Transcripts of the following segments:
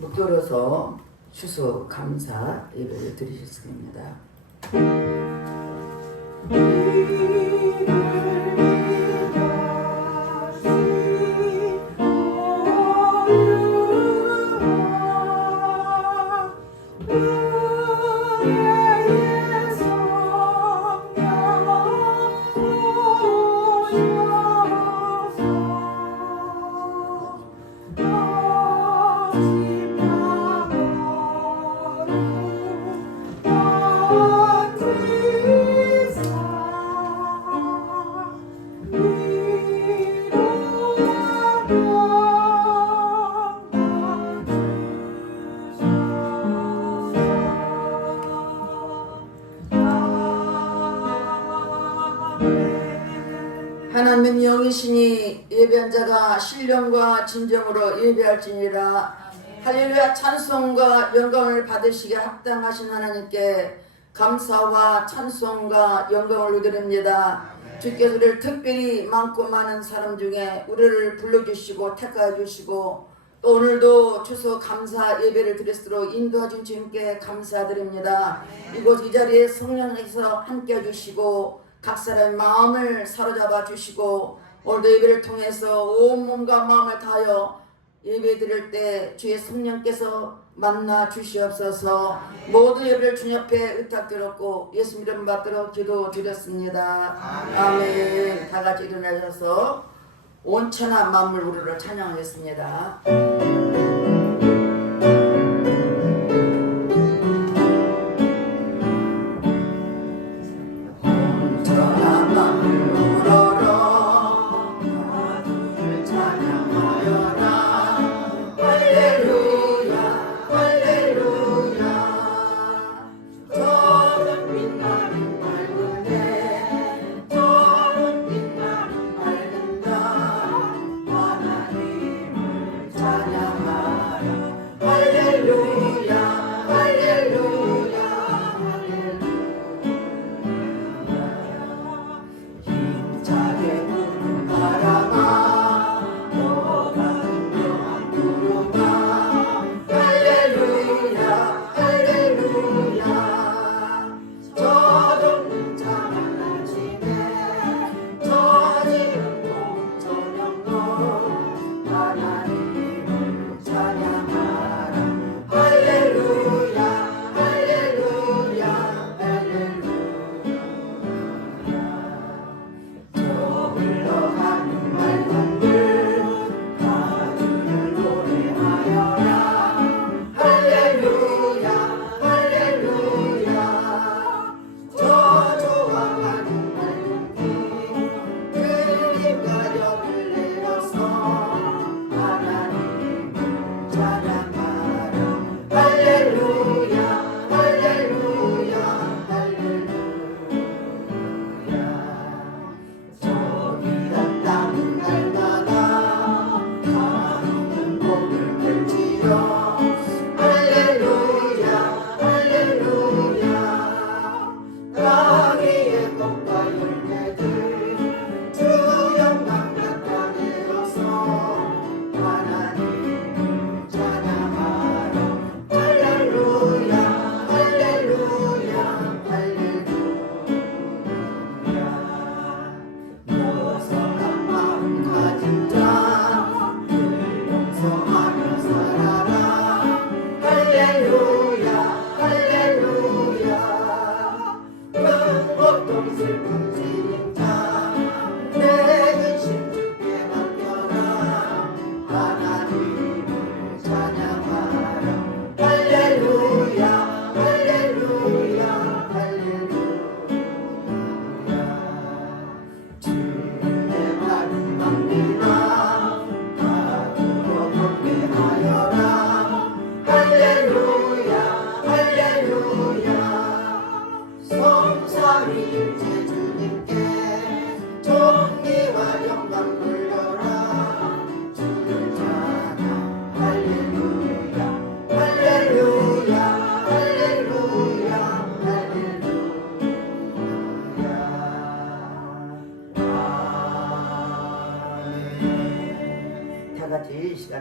묶여서 추수 감사 예배를 드리셨습니다. 하나님 영이시니 예배한 자가 신령과 진정으로 예배할지니라. 할렐루야. 찬송과 영광을 받으시기에 합당하신 하나님께 감사와 찬송과 영광을 드립니다. 주께서 우리를 특별히 많고 많은 사람 중에 우리를 불러주시고 택하여 주시고 또 오늘도 추수 감사 예배를 드릴 인도하신 주님께 감사드립니다. 이곳 이 자리에 성령께서 함께 해주시고 각 사람의 마음을 사로잡아 주시고 오늘도 예배를 통해서 온 몸과 마음을 다하여 예배 드릴 때 주의 성령께서 만나 주시옵소서. 모든 예배를 주님 앞에 의탁드렸고 예수님 이름 받들어 기도드렸습니다. 아멘. 다 같이 일어나셔서 온천한 만물 우리를 찬양하겠습니다.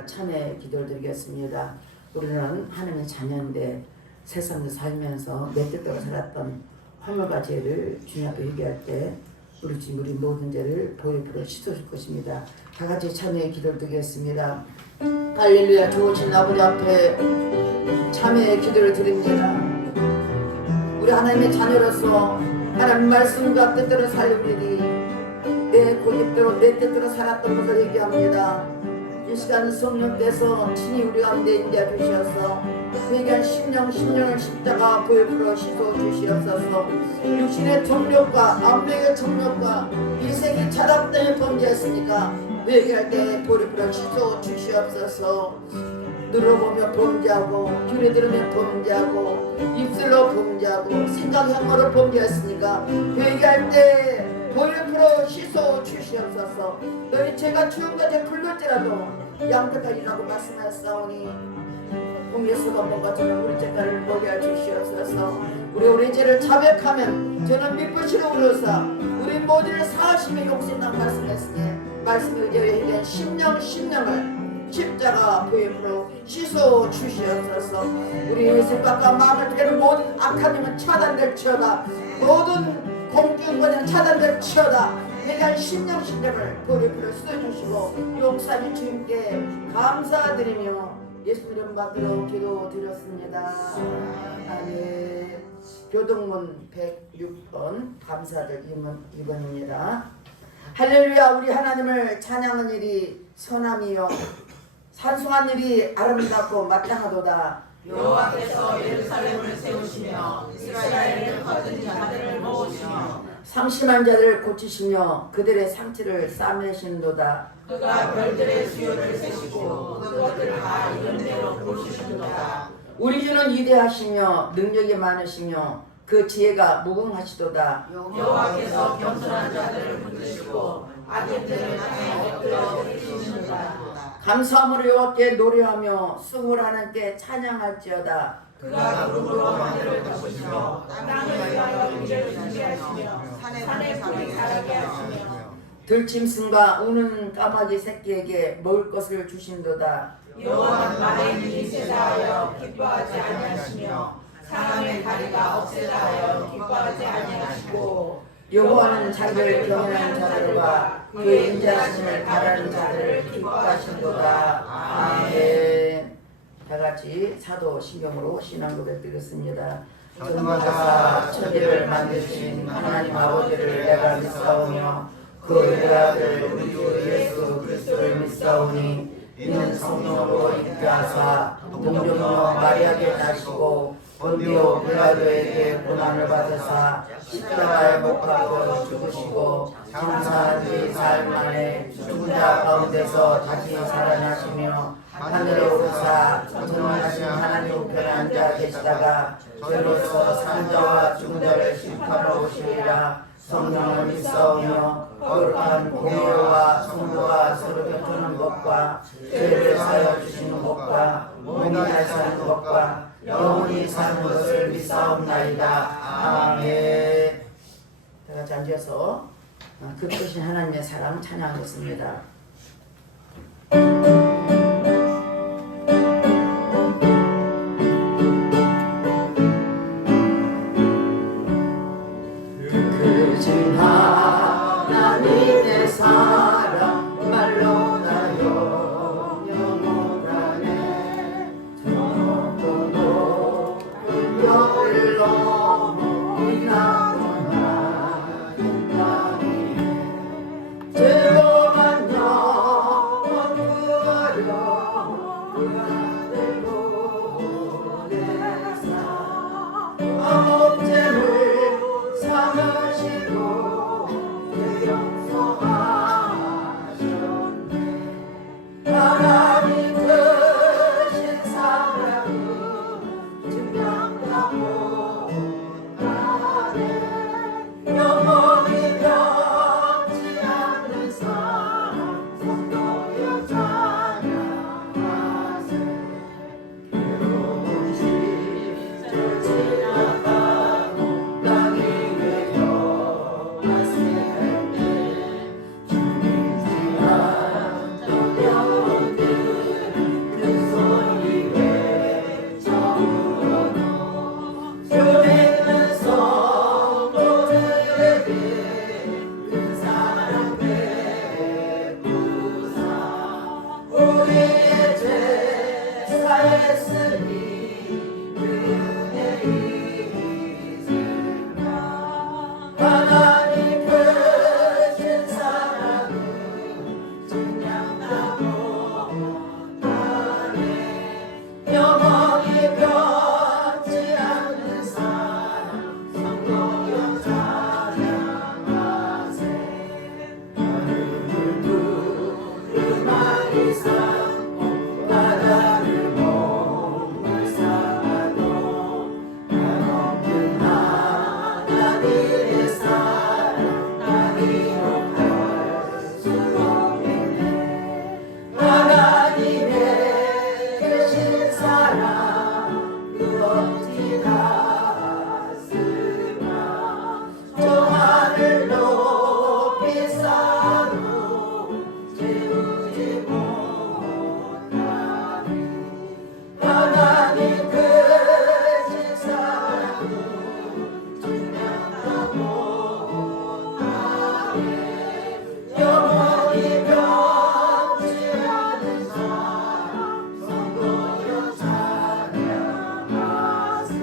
찬의 기도를 드리겠습니다. 우리는 하나님의 자녀인데 세상에 살면서 내 뜻대로 살았던 허물과 죄를 주님 앞에 회개할 때 우리 모든 죄를 보혈로 씻어줄 것입니다. 다 같이 참여의 기도를 드리겠습니다. 할렐루야. 좋으신 아버지 앞에 참여의 기도를 드립니다. 우리 하나님의 자녀로서 하나님 말씀과 뜻대로 살려드리니 내 고집대로 내 뜻대로 살았던 것을 얘기합니다. 이 시간 성령께서 친히 우리 가운데 임재 주시어서 회개한 심령을 십자가 보혈로 씻어 주시옵소서. 육신의 정욕과 암력의 정욕과 이생이 자락 때문에 범죄했으니까 회개할 때 보혈로 씻어 주시옵소서. 눌러보며 범죄하고 귀를 들으며 범죄하고 입술로 범죄하고 생각형으로 범죄했으니까 회개할 때 보혈로 씻어 주시옵소서. 너희 죄가 주음까지 불렀지라도 양떡하리라고 말씀하셨사오니 공예수가 뭔가 저는 우리 죄가를 먹여 주시옵소서. 우리 죄를 자백하면 저는 미쁘시로 우러사 우리 모두를 사하심의 용서당 말씀했으니 말씀에 의지해 회개한 심령을 십자가 보혈로 씻어 주시옵소서. 우리의 생각과 마음을 깨는 모든 악한 힘은 차단될 치어다. 모든 공중권은 차단될 치어다. 회개한 심령을 보혈로 씻어주시고 용서하신 주님께 감사드리며 예수 이름 받들어 기도드렸습니다. 아멘. 교동문 106번 감사들 2번입니다. 할렐루야. 우리 하나님을 찬양하는 일이 선함이요 산송한 일이 아름답고 마땅하도다. 여호와께서 예루살렘을 세우시며 이스라엘을 거둔 자들을 모으시며 상심한 자들을 고치시며 그들의 상처를 싸매시는도다. 그가 별들의 수요를 세시고 그것들을 다 이름대로 부르시는도다. 우리 주는 위대하시며 능력이 많으시며 그 지혜가 무궁하시도다. 여호와께서 겸손한 자들을 붙드시고 악인들을 향해 엎드려 부르시는도다. 감사함으로 여호와께 노래하며 승을 하나님께 찬양할지어다. 그가 구름으로 하늘을 덮으시며 땅의 열방과 위를 준비하시며 산에 불이 자라게 하시며 들짐승과 우는 까마귀 새끼에게 먹을 것을 주신도다. 여호와는 말에 미세하여 기뻐하지 아니하시며 사람의 다리가 억세다 하여 기뻐하지 아니하시고 여호와는 자기를 경외하는 자들과 그의 인자하심을 바라는 자들을 기뻐하신도다. 아멘. 다같이 사도 신경으로 신앙고백 드렸습니다. 전마다 천지를 만드신 하나님 아버지를 내가 믿사오며 그 외아들 우리 주 예수 그리스도를 믿사오니 이는 성령으로 잉태하사 동정녀 마리아에게 나시고 본디오 빌라도에게 고난을 받으사 십자가에 못 박혀 죽으시고 장사한 지 사흘 만에 죽은 자 가운데서 다시 살아나시며 하늘에 오르사 전능하신 하나님 우편에 앉아 계시다가 저로서 산 자와 죽은 자를 심판하러 오시리라. 성령을 믿사오며 거룩한 공의와 성도와 서로 곁두는 것과 죄를 사하여 주시는 것과 몸이 잘 사는 것과 영원히 사는 것을 믿사옵나이다. 아멘. 다 같이 앉아서 그 크신 하나님의 사랑 찬양하겠습니다. 크신 하나님의 사랑 말로 나 영원하네. 저 높은 별을 넘어 이나구나 인간이 즐거운 영원 구원 다했으니 그 은혜를 잊을까. 하나님 크신 사랑은 증량하고 나네. 영원히 변치 않는 사랑 성도여 찬양하세. 하늘을 두루마리 삼고 바다를 몸을 삼아도 한없는 하나님의 사랑 나 기록할 수 없겠네. 하나님의 계신 사랑 그 어찌 닿았으나 저 하늘 높이 쌓아도 채우지 못하리. 하나님 크신 사랑은 증명하고 나의 영원히 변치 않는 사랑 성도여 찬양하세.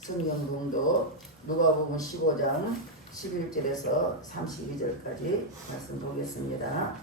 성경봉도 누가복음 15장 11절에서 32절까지 말씀 보겠습니다.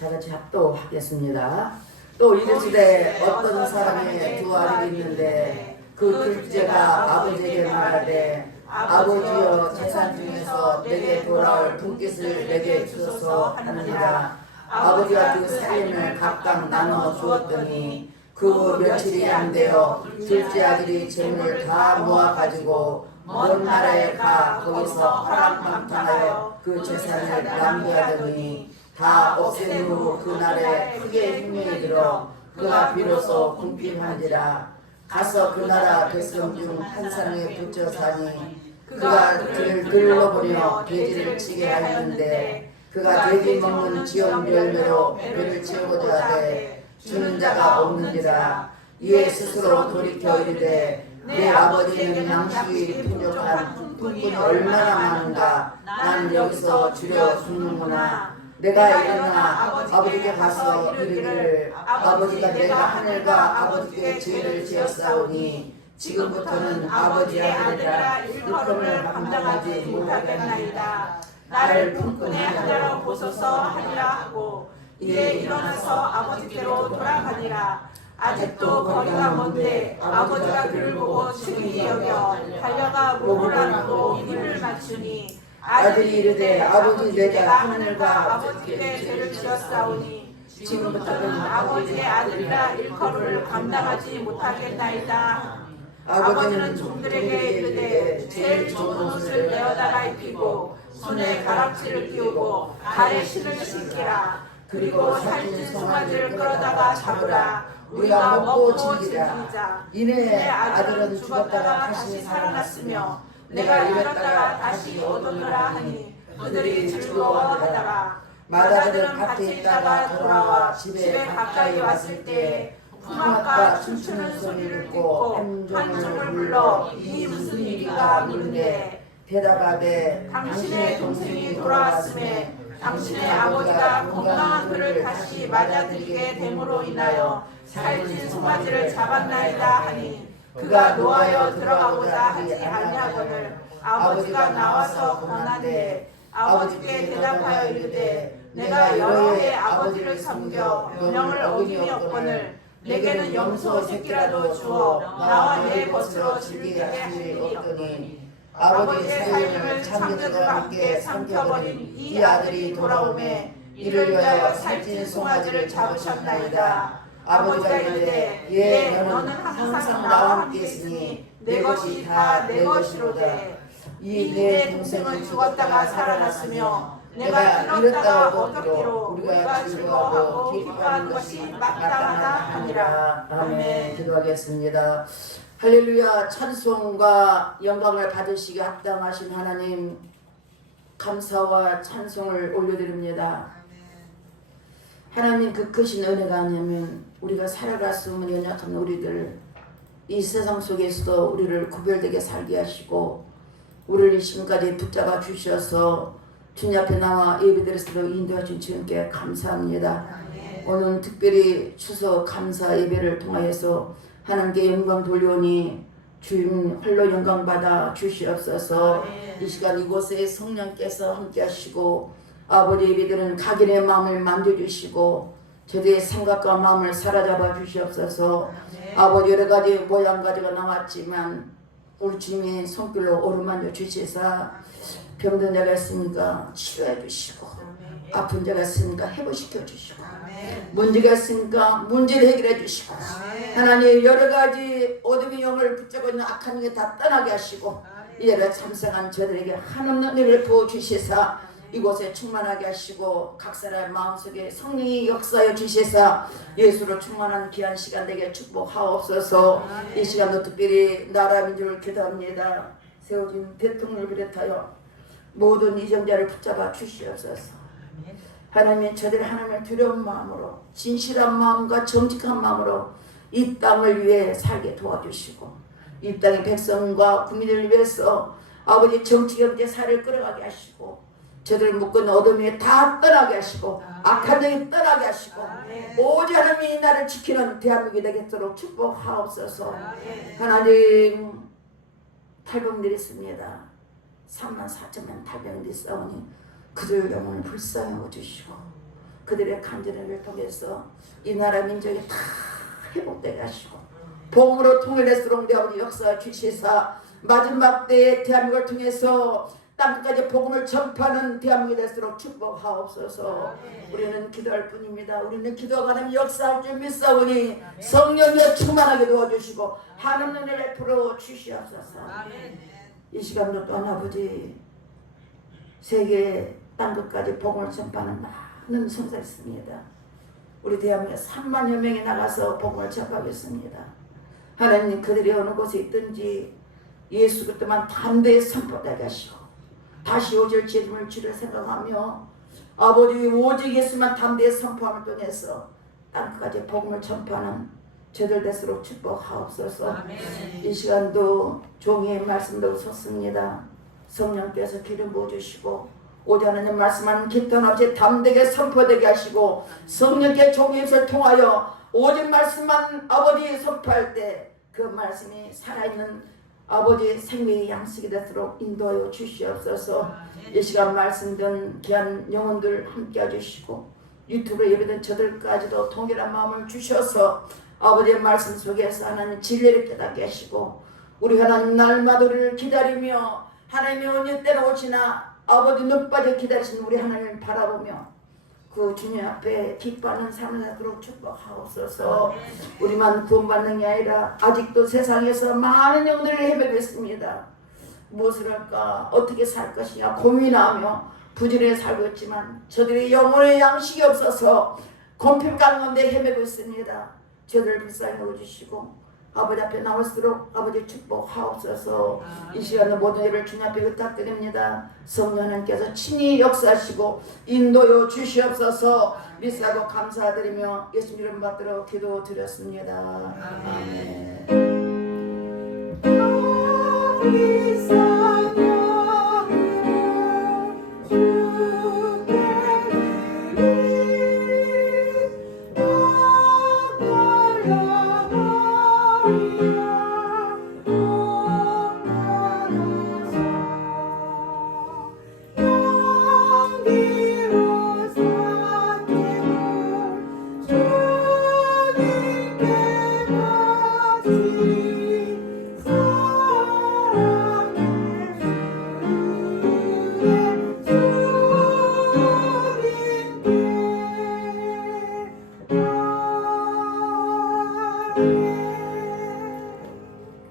다 같이 합독하겠습니다. 또 이르시되 어떤 사람의 두 알이 있는데 그 둘째가 아버지에게 말하되 아버지여 재산 중에서 내게 돌아올 분깃을 내게 주소서 하느니라. 아버지가 그 살림을 각각 나눠 주었더니 그 며칠이 안 되어 둘째 아들이 재물을 다 모아가지고 먼 나라에 가 거기서 화랑방탕하여 그 재산을 낭비하더니 다 없앤 후 그 날에 크게 흉년이 들어 그가 비로소 궁핍한지라. 가서 그 나라 백성 중 한 사람에 붙여 사니 그가 그를 들러보며 돼지를 치게 하였는데 그가 돼지 먹는 지온 열매로 배를 채우고자 하되 주는 자가 없는지라. 이에 스스로 돌이켜 이르되 내 아버지는 양식이 부족한 품꾼이 얼마나 많은가. 나는 여기서 줄여 죽는구나. 내가 일어나 아버지께 가서 이르기를 아버지가 내가 하늘과 아버지께 죄를 지었사오니 지금부터는 아버지의 아들이라 일컬음을 감당하지 못하겠나이다. 나를 품꾼의 하나로 보소서 하리라 하고 이에 일어나서 아버지께로 돌아가니라. 아직도 거리가 먼데 아버지가 그를 보고 충히 여겨 달려가 몸을 안고 입을 맞추니 아들이 이르되 아버지 내가 하늘과 아버지께 죄를 지었사오니 지금부터는 아버지의 아들이라 일컬음을 감당하지 못하겠나이다. 아버지는 종들에게 이르되 제일 좋은 옷을 내어다가 입히고 손에 가락지를 끼우고 발에 신을 신기라. 그리고 살찐 송아지를 끌어다가 잡으라. 우리가 먹고 즐기자. 이내 아들은 죽었다가 다시 살아났으며 내가 잃었다가 다시 얻었노라 하니 그들이 즐거워하다가 맏아들은 밭에 있다가 돌아와 집에 가까이 왔을 때 풍악과 춤추는 소리를 듣고 한 종을 불러 이 무슨 일이가 묻는데 대답하되 당신의 동생이 돌아왔음에 당신의 아버지가 건강한 그를 다시 맞아들이게 됨으로 인하여 살찐 송아지를 잡았나이다 하니 그가 노하여 들어가고자 하지 아니하거늘 아버지가 나와서 권하되 아버지께 대답하여 이르되 내가 여러 해 아버지를 섬겨 명을 어김이 없거늘 내게는 염소 새끼라도 주어 나와 내 것으로 즐기게 하시리니 아버지의 삶을 창조주와 함께 삼켜버린 이 아들이 돌아오매 이를 위하여 살찐 송아지를 잡으셨나이다. 아버지가 이르되 예 너는 항상 나와 함께 있으니 내 것이 다 내 것이로되 이 내 동생은 죽었다가 살아났으며 내가 잃었다가 얻었기로 우리가 즐거워하고 기뻐하는 것이 마땅하다 하니라. 아멘. 기도하겠습니다. 할렐루야. 찬송과 영광을 받으시기 합당하신 하나님 감사와 찬송을 올려드립니다. 하나님 그 크신 은혜가 아니면 우리가 살아갈 수 없는 연약한 우리들 이 세상 속에서도 우리를 구별되게 살게 하시고 우리를 이 시간까지 붙잡아 주셔서 주님 앞에 나와 예배드렸을 때 인도하신 주님께 감사합니다. 오늘 특별히 추석 감사 예배를 통하여서 하나님께 영광 돌려오니 주님 홀로 영광 받아 주시옵소서. 이 시간 이곳에 성령께서 함께 하시고 아버지 예배드리는 각인의 마음을 만져주시고 저들의 생각과 마음을 사로잡아 주시옵소서. 아버지 여러 가지 모양 가지가 나왔지만 우리 주님의 손길로 오르만져 주시사 병든 자가 있으니까 치료해 주시고 아픈 자가 있으니까 회복시켜 주시고 문제가 있으니까 문제를 해결해 주시고 하나님 여러 가지 어둠의 영을 붙잡고 있는 악한 게 다 떠나게 하시고 이제는 참생한 저들에게 한없는 은혜를 부어 주시사 이곳에 충만하게 하시고 각 사람의 마음속에 성령이 역사하여 주시사 예수로 충만한 귀한 시간 되게 축복하옵소서. 이 시간도 특별히 나라 민족을 기도합니다. 세워진 대통령을 비롯하여 모든 이정자를 붙잡아 주시옵소서. 하나님의 저들 하나님을 두려운 마음으로 진실한 마음과 정직한 마음으로 이 땅을 위해 살게 도와주시고 이 땅의 백성과 국민을 위해서 아버지 정치 경제 사회를 끌어가게 하시고 저들을 묶은 어둠이 다 떠나게 하시고 악한 영이 떠나게 하시고 오직 하나님이 이 나라를 지키는 대한민국이 되겠도록 축복하옵소서. 하나님 탈병들이 있습니다. 34,000명 탈병들이 싸우니 그들 영혼을 불쌍히 주시고 그들의 간절함을 통해서 이 나라 민족이 다 회복되게 하시고 복음으로 통일될수록 내 아버지 역사 주시사 마지막 때에 대한민국을 통해서 땅까지 복음을 전파하는 대한민국이 될수록 축복하옵소서. 우리는 기도할 뿐입니다. 우리는 기도가 하나님 역사할 줄 믿사오니 성령으로 충만하게 도와주시고 하나님 은혜를 베풀어 주시옵소서. 이 시간도 또한 아버지 세계 땅끝까지 복음을 전파하는 많은 성사가 있습니다. 우리 대한민국 3만여 명이 나가서 복음을 전파하고 있습니다. 하나님 그들이 어느 곳에 있든지 예수 그리스도만 담대히 선포되게 하시고 다시 오실 주님을 주를 생각하며 아버지 오직 예수만 담대히 선포함을 통해서 땅끝까지 복음을 전파하는 저들 될수록 축복하옵소서. 이 시간도 종이의 말씀도 섰습니다. 성령께서 기름 부어주시고 오직 하나님 말씀하는 기탄 없이 담대하게 선포되게 하시고 성령께 종의 입을 통하여 오직 말씀만 아버지 선포할 때 그 말씀이 살아있는 아버지 생명의 양식이 되도록 인도하여 주시옵소서. 이 시간 말씀 듣는 귀한 영혼들 함께 해주시고 유튜브에 예배된 저들까지도 동일한 마음을 주셔서 아버지의 말씀 속에서 하나님 진리를 깨닫게 하시고 우리 하나님 날마다 우리를 기다리며 하나님의 언제 때는 오시나 아버지 눈빠져 기다리시는 우리 하나님을 바라보며 그 주님 앞에 기뻐하는 삶을 하도록 축복하옵소서. 우리만 구원받는 게 아니라 아직도 세상에서 많은 영들을 헤매고 있습니다. 무엇을 할까 어떻게 살 것이냐 고민하며 부지런히 살고 있지만 저들의 영혼의 양식이 없어서 공핍 가운데 헤매고 있습니다. 저들을 불쌍히 여겨주시고 아버지 앞에 나올수록 아버지 축복하옵소서. 이 시간에 모든 일을 주님 앞에 부탁드립니다. 성령님께서 친히 역사하시고 인도여 주시옵소서. 믿사고 감사드리며 예수 이름 받들어 기도드렸습니다. 아멘.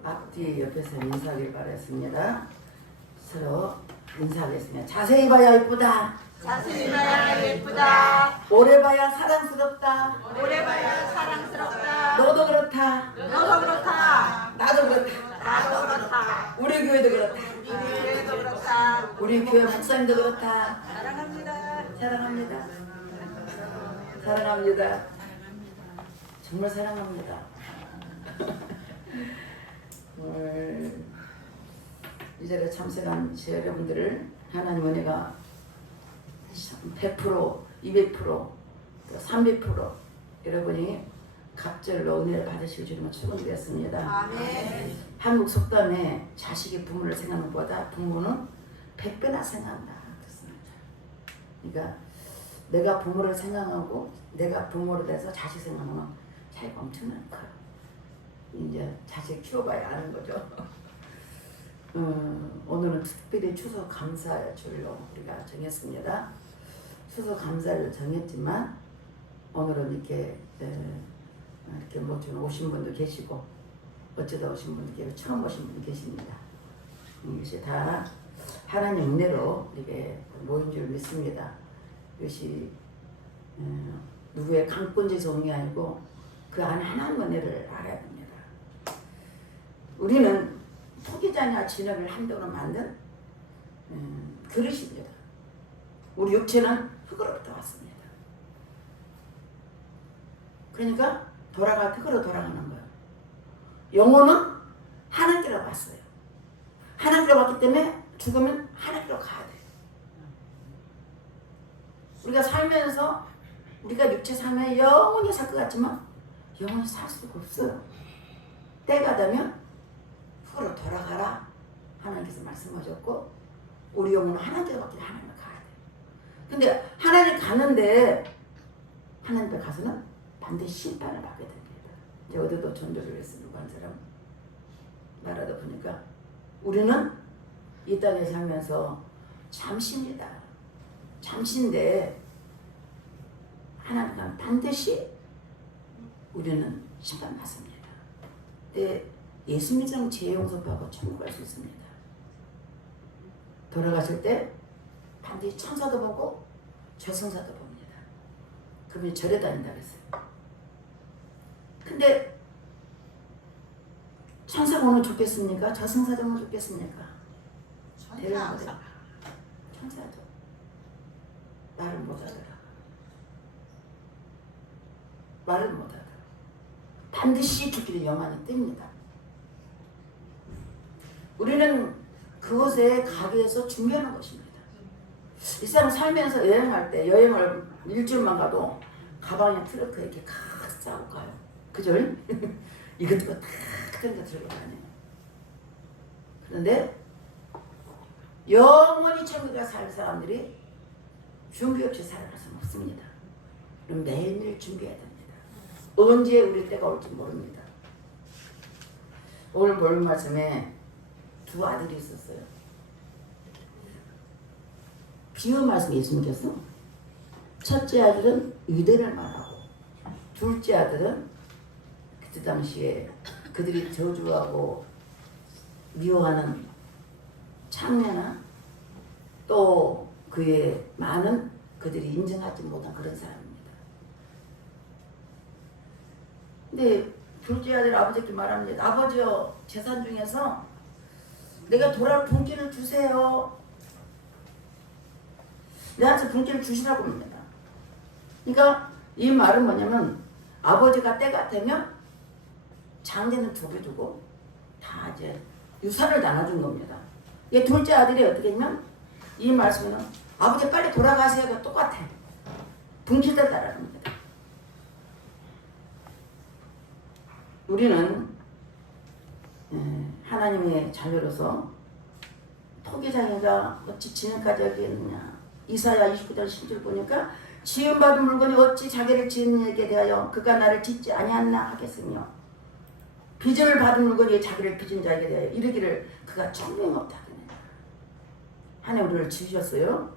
앞뒤 옆에서 인사하길 바랬습니다. 서로 인사하겠습니다. 자세히 봐야 예쁘다. 자세히 봐야 예쁘다. 오래 봐야 사랑스럽다. 오래 봐야 사랑스럽다. 너도 그렇다. 너도 그렇다. 나도 그렇다. 나도 그렇다. 우리 교회도 그렇다. 우리 교회도 그렇다. 우리 교회 목사님도 그렇다. 사랑합니다. 사랑합니다. 사랑합니다. 정말 사랑합니다. 오늘 이 자리에 참석한 제 여러분들을 하나님 은혜가 100%, 200%, 300% 여러분이 갑절로 은혜를 받으실 줄은 축원드렸습니다. 아멘. 한국 속담에 자식이 부모를 생각하는 것보다 부모는 100배나 생각한다 그렇습니다. 그러니까 내가 부모를 생각하고 내가 부모로 돼서 자식 생각하면 차이가 엄청나는 커요. 이제 자식 키워봐야 아는 거죠. 오늘은 특별히 추석 감사절로 우리가 정했습니다. 추석 감사를 정했지만 오늘은 이렇게 뭐 좀 오신 분도 계시고 어쩌다 오신 분도 계시고 처음 오신 분도 계십니다. 이것이 다 하나님 은혜로 이렇게 모인 줄 믿습니다. 이것이 누구의 강권지 종이 아니고 그 안에 하나님 은혜를 알아야 됩니다. 우리는 토기장이나 진흙을 한동으로 만든 그릇입니다. 우리 육체는 흙으로부터 왔습니다. 그러니까 흙으로 돌아가는 거예요. 영혼은 하나님께로 왔어요. 하나님께로 왔기 때문에 죽으면 하나님께로 가야 돼요. 우리가 살면서 우리가 육체 삶에 영원히 살 것 같지만 영원히 살 수가 없어요. 때가 되면 흙으로 돌아가라 하나님께서 말씀하셨고 우리 영혼은 하나님께로 왔기 때문에 하나님을 가야 돼요. 근데 하나님 가는데 하나님 앞에 가서는 반드시 심판을 받게 됩니다. 이제 어디도 전도를 했으려고 한 사람 말하다 보니까 우리는 이 땅에 살면서 잠시입니다. 잠시인데 하나님은 반드시 우리는 심판받습니다. 근데 예수 믿으면 죄 용서받고 천국 갈 수 있습니다. 돌아가실 때 반드시 천사도 보고 저승사도 봅니다. 그분이 절에 다닌다 그랬어요. 근데 천사가 오면 좋겠습니까? 저승사가 오면 좋겠습니까? 천사. 천사죠. 말을 못하더라. 말을 못하더라. 반드시 죽기를 영원히 뜹니다. 우리는 그곳에 가기 위해서 준비하는 것입니다. 이 사람 살면서 여행할 때 여행을 일주일만 가도 가방에 트렁크에 이렇게 칵 싸고 가요. 그죠? 이것저것 탁 던져 들고 다녀요. 그런데 영원히 천국에 살 사람들이 준비 없이 살아갈 수는 없습니다. 그럼 매일매일 준비해야 됩니다. 언제 우리 때가 올지 모릅니다. 오늘 볼 말씀에 두 아들이 있었어요. 비유 말씀 예수님께서 첫째 아들은 유대를 말하고 둘째 아들은 그때 당시에 그들이 저주하고 미워하는 창녀나 또 그의 많은 그들이 인정하지 못한 그런 사람입니다. 근데 둘째 아들 아버지께 말합니다. 아버지요, 재산 중에서 내가 돌아올 분기를 주세요. 내한테 분기를 주시라고 합니다. 그러니까 이 말은 뭐냐면 아버지가 때가 되면 장제는 죽여주고 다 이제 유산을 나눠준 겁니다. 이 둘째 아들이 어떻게 했냐면 이 말씀은 아버지 빨리 돌아가세요가 똑같아. 분기를 따라합니다. 우리는 하나님의 자녀로서 토기장애가 어찌 진흙까지 여기 있느냐. 이사야 29장 10절 보니까 지음받은 물건이 어찌 자기를 지은 이에게 대하여 그가 나를 짓지 아니하나 하겠으며 빚을 받은 물건이 자기를 빚은 자에게 대하여 이르기를 그가 청명이 없다 하느니라. 하나님 우리를 지으셨어요.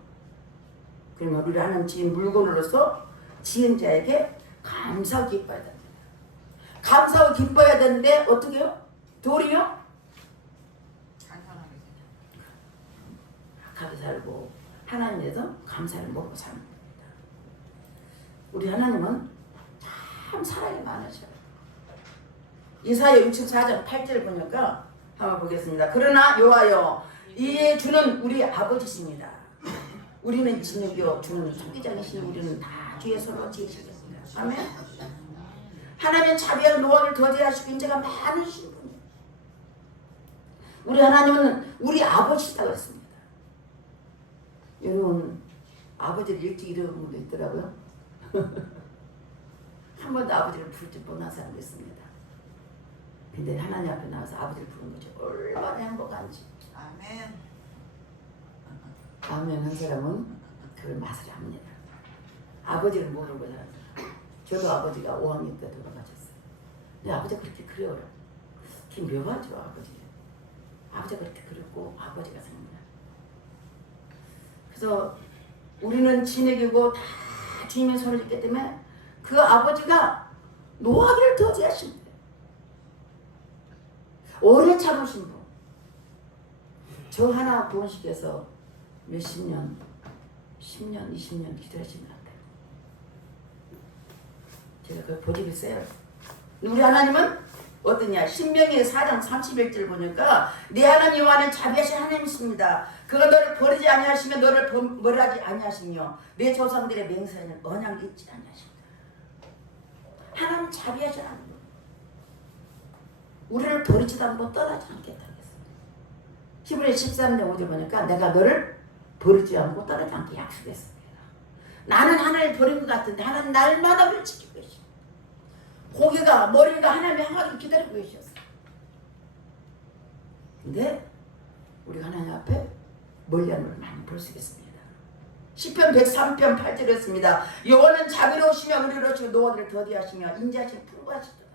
그러면 우리를 하나님 지은 물건으로서 지은 자에게 감사하고 기뻐야 됩니다. 감사하고 기뻐야 되는데 어떻게 해요? 도리요? 악하게 살고 하나님에서 감사를 모르고 사는 겁니다. 우리 하나님은 참 사랑이 많으셔요. 이사야 64장 8절 보니까 한번 보겠습니다. 그러나 여호와여 이에 주는 우리 아버지십니다. 우리는 진흙이요 주는 토기장이시니 우리는 다 주의 손으로 지으시겠습니다. 아멘. 하나님은 자비와 노하기를 더디하시고 인자가 많으신 분이에요. 우리 하나님은 우리 아버지시다고 했습니다. 여러분 아버지를 일찍 잃어본 분도 있더라고요. 한 번도 아버지를 부를 줄 못한 사람도 있습니다. 근데 하나님 앞에 나와서 아버지를 부르는 것이 얼마나 행복한지. 아멘. 아멘 한 사람은 그걸 맛을 압니다. 아버지를 모르고 살았어요. 저도 아버지가 5학년 때 돌아가셨어요. 근데 아버지가 그렇게 그리워요. 묘하죠 아버지. 아버지가 그렇게 그립고 아버지가 생각나. 그래서 우리는 진액이고 다 주님의 손을 줬기 때문에 그 아버지가 노하기를 더디하신 거예요. 오래 참으신 분. 저 하나 구원식에서 몇십 년, 10년, 20년 기도하신 것 같아요. 제가 그 고집이 세요. 우리 하나님은 어떠냐? 신명기 4장 31절 보니까 네 하나님 여호와는 자비하신 하나님이십니다. 그가 너를 버리지 아니하시며 너를 멀하지 아니하시며 내 조상들의 맹세는 언약을 잊지 아니하십니다. 하나님은 자비하신 하나님. 우리를 버리지도 않고 떠나지 않겠다 그랬어요. 히브리서 13장 5절 보니까 내가 너를 버리지 않고 떠나지 않게 약속했습니다. 나는 하나님을 버린 것 같은데 하나님 날마다 우리를 지키고 계시고 고개가 머리가 하나님의 향하기를 기다리고 계셨어요. 근데 우리가 하나님 앞에 멀리한 우리를 많이 볼 수 있겠습니다. 시편 103편 8절이었습니다. 여호와는 자비로우시며 의로우시고 노하기를 더디하시며 인자하시며 풍부하시도다.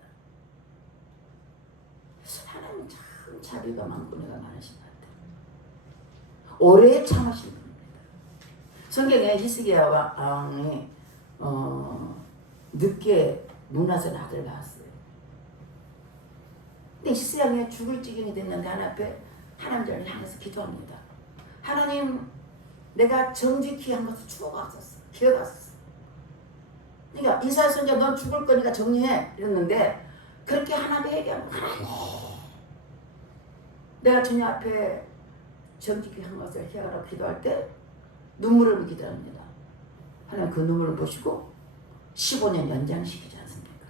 하나님 참 자비가 많고 은혜가 많으신 것 같아요. 오래 참으신 분입니다. 성경에 히스기야 왕이 늦게 문하세 아들 낳았어요. 근데 히스기야 왕이 죽을 지경이 됐는데 하나님 앞에 하나님을 향해서 기도합니다. 하나님, 내가 정직히 한 것을 추억하셨어. 기억하셨어. 그러니까 이사야 선지자 넌 죽을 거니까 정리해 이랬는데 그렇게 하나님께 얘기하면 하나님, 내가 주님 앞에 정직히 한 것을 해하라고 기도할 때 눈물을 기도합니다. 하나님 그 눈물을 보시고 15년 연장시키지 않습니까?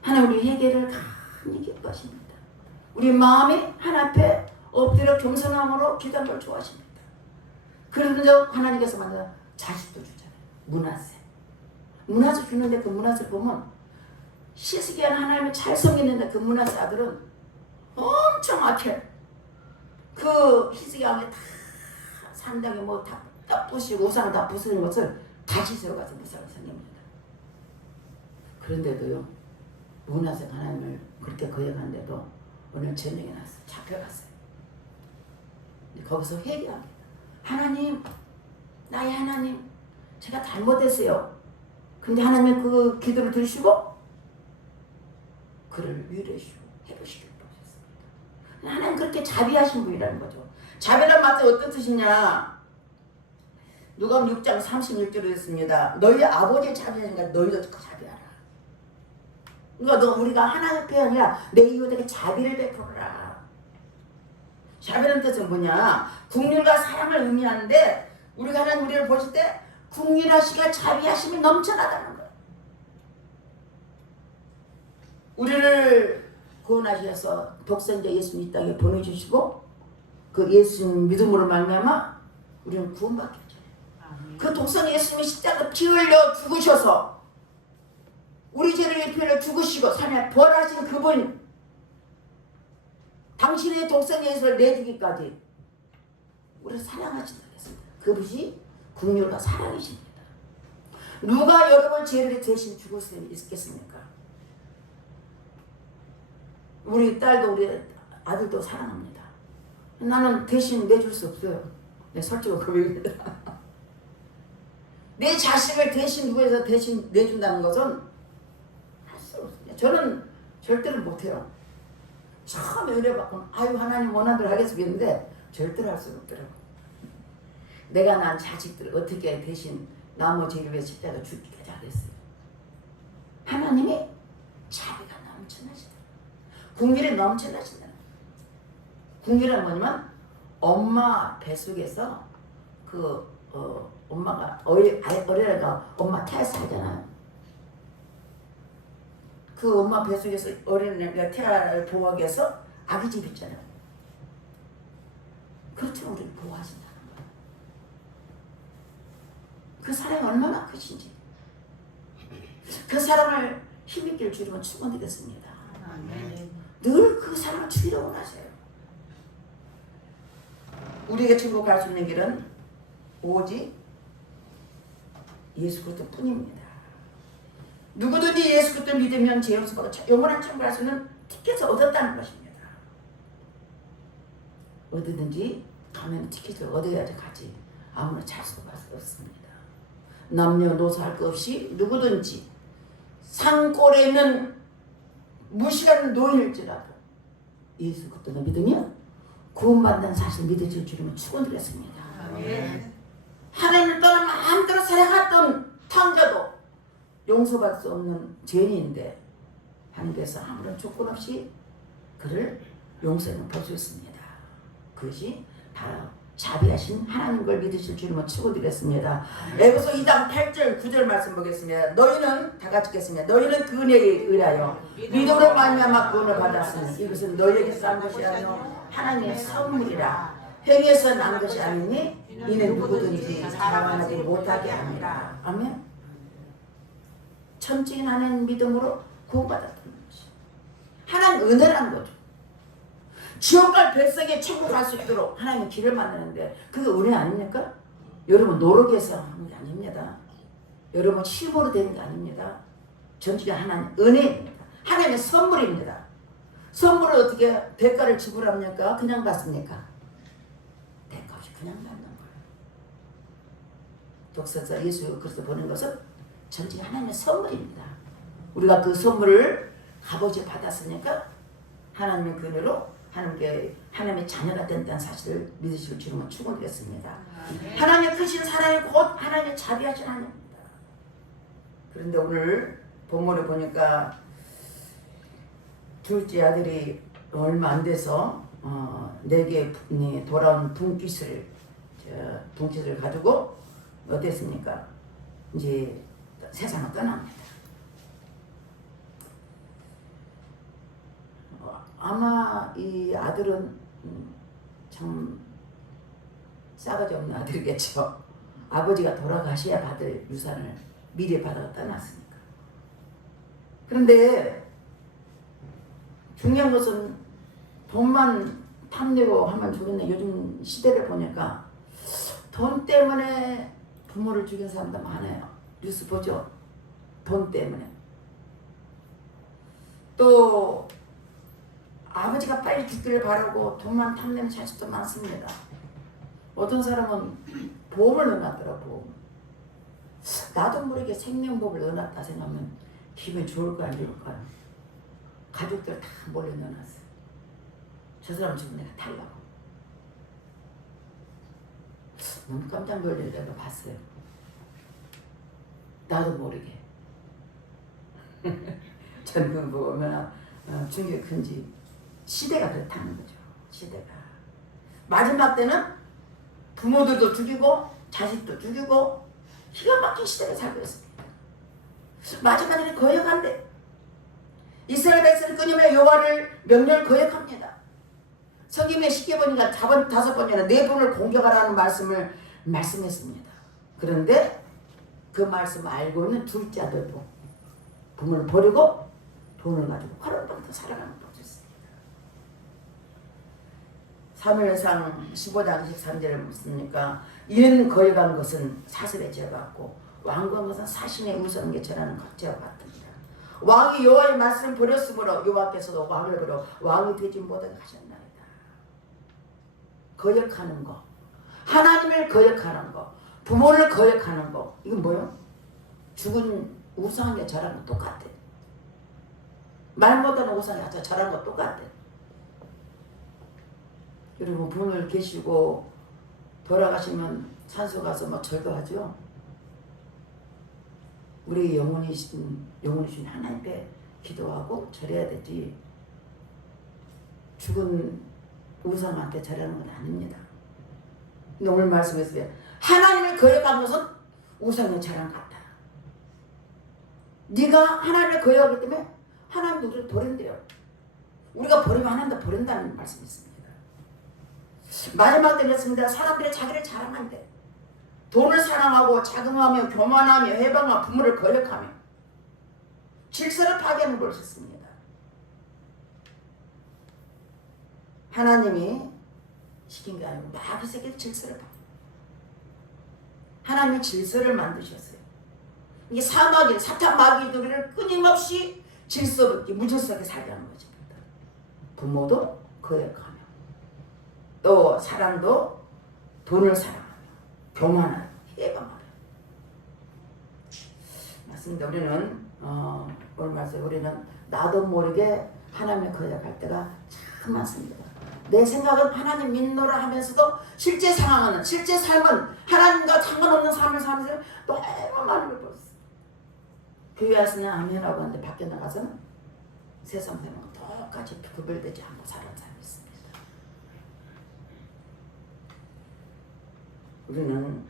하나님 우리 회개를 간이 기뻐하십니다. 우리 마음이 하나님 앞에 엎드려 겸손함으로 기도하는 걸 좋아하십니다. 그러면서 하나님께서 만든 자식도 주잖아요. 문하세 주는데 그 문하세를 보면 히스기야는 하나님을 잘 섬기는데 그 문하세 아들은 엄청 악해. 그 히스기야 왕이 다 산당에 뭐 다 부시고 우상을 다 부수는 것을 다시 세워가서 무상을 섬깁니다. 그런데도요 문하세가 하나님을 그렇게 거역하는데도 오늘 저녁에 나서 잡혀갔어요. 거기서 회개합니다. 하나님, 나의 하나님, 제가 잘못했어요. 근데 하나님의 그 기도를 들으시고 그를 위로해주시고 해보시길 바라셨습니다. 하나님 그렇게 자비하신 분이라는 거죠. 자비란 말은 어떤 뜻이냐? 누가복음 6장 36절에 있습니다. 너희 아버지의 자비하니까 너희도 자비하라. 그러니까 우리가 하나님 앞에 아니라 내 이웃에게 자비를 베풀어라. 자비라는 뜻은 뭐냐? 긍휼과 사랑을 의미하는데 우리가 하나님 우리를 보실 때 긍휼하시기가 자비하심이 넘쳐나다는 거예요. 우리를 구원하셔서 독생자 예수님 이 땅에 보내주시고 그 예수님 믿음으로 말미암아 우리는 구원받겠죠. 그 독생 예수님이 십자가 피 흘려 죽으셔서 우리 죄를 위해 죽으시고 산에 부활하신 그분, 당신의 독생 예수를 내주기까지 우리를 사랑하신다 했습니다. 그것이 긍휼과 사랑이십니다. 누가 여러분 죄를 대신 죽을 수 있겠습니까? 우리 딸도 우리 아들도 사랑합니다. 나는 대신 내줄 수 없어요. 내 솔직히 고백입니다. 내 자식을 대신 누구에서 대신 내준다는 것은 할 수 없습니다. 저는 절대로 못해요. 처음에 은혜받고 아유 하나님 원하는 대로 하겠습니다 했는데 절대로 할 수 없더라고. 내가 난 자식들을 어떻게 대신 나무 죄를 위해 십자가 죽기까지 하겠어요. 하나님이 자비가 넘쳐나시다. 긍휼이 넘쳐나신다. 긍휼은 뭐냐면 엄마 뱃속에서 엄마가 어린애가 엄마 태아에서 하잖아요. 그 엄마 뱃속에서 어린애가 태아를 보호하기 위해서 아기집 있잖아요. 그렇죠. 우리를 보호하신다는 거예요. 그 사랑이 얼마나 크신지. 그 사랑을 힘있게 주님은 축원드렸습니다. 늘 그 사랑을 주기를 원하세요. 우리에게 천국 갈 수 있는 길은 오직 예수 그리스도 뿐입니다. 누구든지 예수 그리스도를 믿으면 죄 용서받고 영원한 천국 갈 수 있는 티켓을 얻었다는 것입니다. 어디든지 가면 티켓을 얻어야지 가지 아무나 잘 수가 없습니다. 남녀노소 할 것 없이 누구든지 산골에 있는 무시한 노인일지라도 예수 그리스도를 믿으면 구원받는 사실 믿으실 줄이면 축원드렸습니다. 하나님을 떠나 마음대로 살아갔던 탕자도 용서받을 수 없는 죄인인데 하나님께서 아무런 조건 없이 그를 용서해 볼 수 있습니다. 그것이 바로 자비하신 하나님 걸 믿으실 줄이면 축원드렸습니다. 에베소 2장 8절 9절 말씀 보겠습니다. 너희는 다 같이 읽겠습니다. 너희는 그 은혜에 의하여 믿음으로 말미암아 구원을 받았으니 이것은 너희에게서 난 것이 아니요 하나님의 선물이라. 행해서 난 것이 아니니 이는 누구든지 자랑하지 못하게 합니다. 아멘. 천지인 하나님 믿음으로 구원받았다는 것이 하나님 은혜라는 거죠. 지옥 갈 백성이 천국 갈 수 있도록 하나님의 길을 만드는데 그게 은혜 아닙니까? 여러분 노력해서 하는 게 아닙니다. 여러분 힘으로 되는 게 아닙니다. 전적인 하나님 은혜입니다. 하나님의 선물입니다. 선물을 어떻게 대가를 지불합니까? 그냥 받습니까? 대가 없이 그냥 받는 거예요. 독서자 예수 그리스도 보는 것은 전적인 하나님의 선물입니다. 우리가 그 선물을 값없이 받았으니까 하나님의 은혜로 하나님의 자녀가 된다는 사실을 믿으실 줄은 축원드렸습니다. 하나님의 크신 사랑이 곧 하나님의 자비하신 하나님입니다. 그런데 오늘 본문을 보니까 둘째 아들이 얼마 안 돼서 내게 돌아온 분깃을 가지고 어땠습니까? 이제 세상을 떠납니다. 아마 이 아들은 참 싸가지 없는 아들이겠죠. 아버지가 돌아가셔야 받을 유산을 미리 받아 떠났으니까. 그런데 중요한 것은 돈만 탐내고 하면 좋겠네. 요즘 시대를 보니까 돈 때문에 부모를 죽인 사람도 많아요. 뉴스 보죠? 돈 때문에. 또 아버지가 빨리 죽기를 바라고 돈만 탐내는 자식도 많습니다. 어떤 사람은 보험을 넣어놨더라. 보험. 나도 모르게 생명보험을 넣어놨다 생각하면 기분이 좋을까 안 좋을까. 가족들 다 몰래 넣어놨어. 저 사람 지금 내가 탈라고. 너무 깜짝 놀라서 내가 봤어요. 나도 모르게. 저는 그 뭐 얼마나 충격이 큰지. 시대가 그렇다는 거죠. 시대가. 마지막 때는 부모들도 죽이고 자식도 죽이고 기가 막힌 시대를 살고 있습니다. 마지막에는 거역한대. 이스라엘 백성은 끊임없이 여호와를 명령을 거역합니다. 성경에 쉽게 보니까 5번이나 4번을 공격하라는 말씀을 말씀했습니다. 그런데 그 말씀을 알고 있는 둘째 아들도 부모를 버리고 돈을 가지고 화로부터 살아가는 거였습니다. 사무엘상 15장 13절을 묻습니까? 이는 거역한 것은 사슬의 죄 같고 완고한 것은 사신의 우스운 게 전하는 것죄와 같습니다. 왕이 여호와의 말씀을 버렸으므로 여호와께서도 왕을 버려 왕이 되지 못하게 하셨나이다. 거역하는 거, 하나님을 거역하는 거, 부모를 거역하는 거, 이건 뭐요? 죽은 우상에 절하는 거 똑같아. 말 못하는 우상에 절하는 거 똑같아. 여러분 부모를 계시고 돌아가시면 산소 가서 막 절거하죠. 우리 영혼이신 하나님께 기도하고 절해야 되지. 죽은 우상한테 절하는 건 아닙니다. 근데 오늘 말씀했어요. 하나님을 거역한 것은 우상의 절한 같다. 네가 하나님을 거역하기 때문에 하나님도 우리를 버린대요. 우리가 버리면 하나님도 버린다는 말씀이 있습니다. 마지막 때는 했습니다. 사람들이 자기를 자랑한대. 돈을 사랑하고 자긍하며 교만하며 해방하며 부모를 거역하며 질서를 파괴하는 걸 썼습니다. 하나님이 시킨 게 아니고 마귀 새끼 질서를 파괴. 하나님이 질서를 만드셨어요. 이게 사마귀, 사탄 마귀들을 끊임없이 질서 없게 무질서하게 살게 하는 것입니다. 부모도 거역하며 또 사람도 돈을 사랑하며 교만하며 해방하며. 맞습니다. 우리는 오늘 말씀 우리는 나도 모르게 하나님의 거역할 때가 참 많습니다. 내 생각은 하나님 믿노라 하면서도 실제 상황은 실제 삶은 하나님과 상관없는 삶을 살면서 너무 많이 벌었어. 교회 와서는 아멘하고 하는데 밖에 나가서는 세상 사람과 똑같이 구별되지 않고 사는 사람이 있습니다. 우리는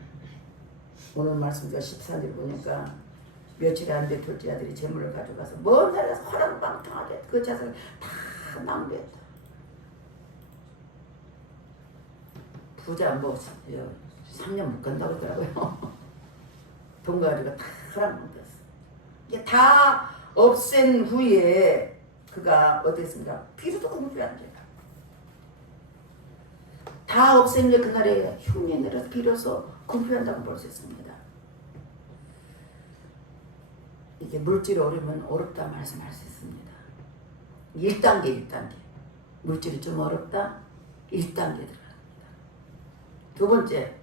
오늘 말씀과 14절 보니까 며칠 안 돼 둘째 아들이 재물을 가져가서 먼 나라에서 허랑방탕하게 그 자산을 다 낭비했다. 부자 뭐 3년 못 간다고 하더라고요. 돈 가지고 다 허랑방탕했어. 이게 다 없앤 후에 그가 어땠습니까? 비로소 공부한 죄다. 다 없앤 후에 그날에 흉내 내려서 비로소 공부한다고 볼 수 있습니다. 이게 물질이 어려우면 어렵다 말씀할 수 있습니다. 1단계. 물질이 좀 어렵다. 1단계 들어갑니다. 두 번째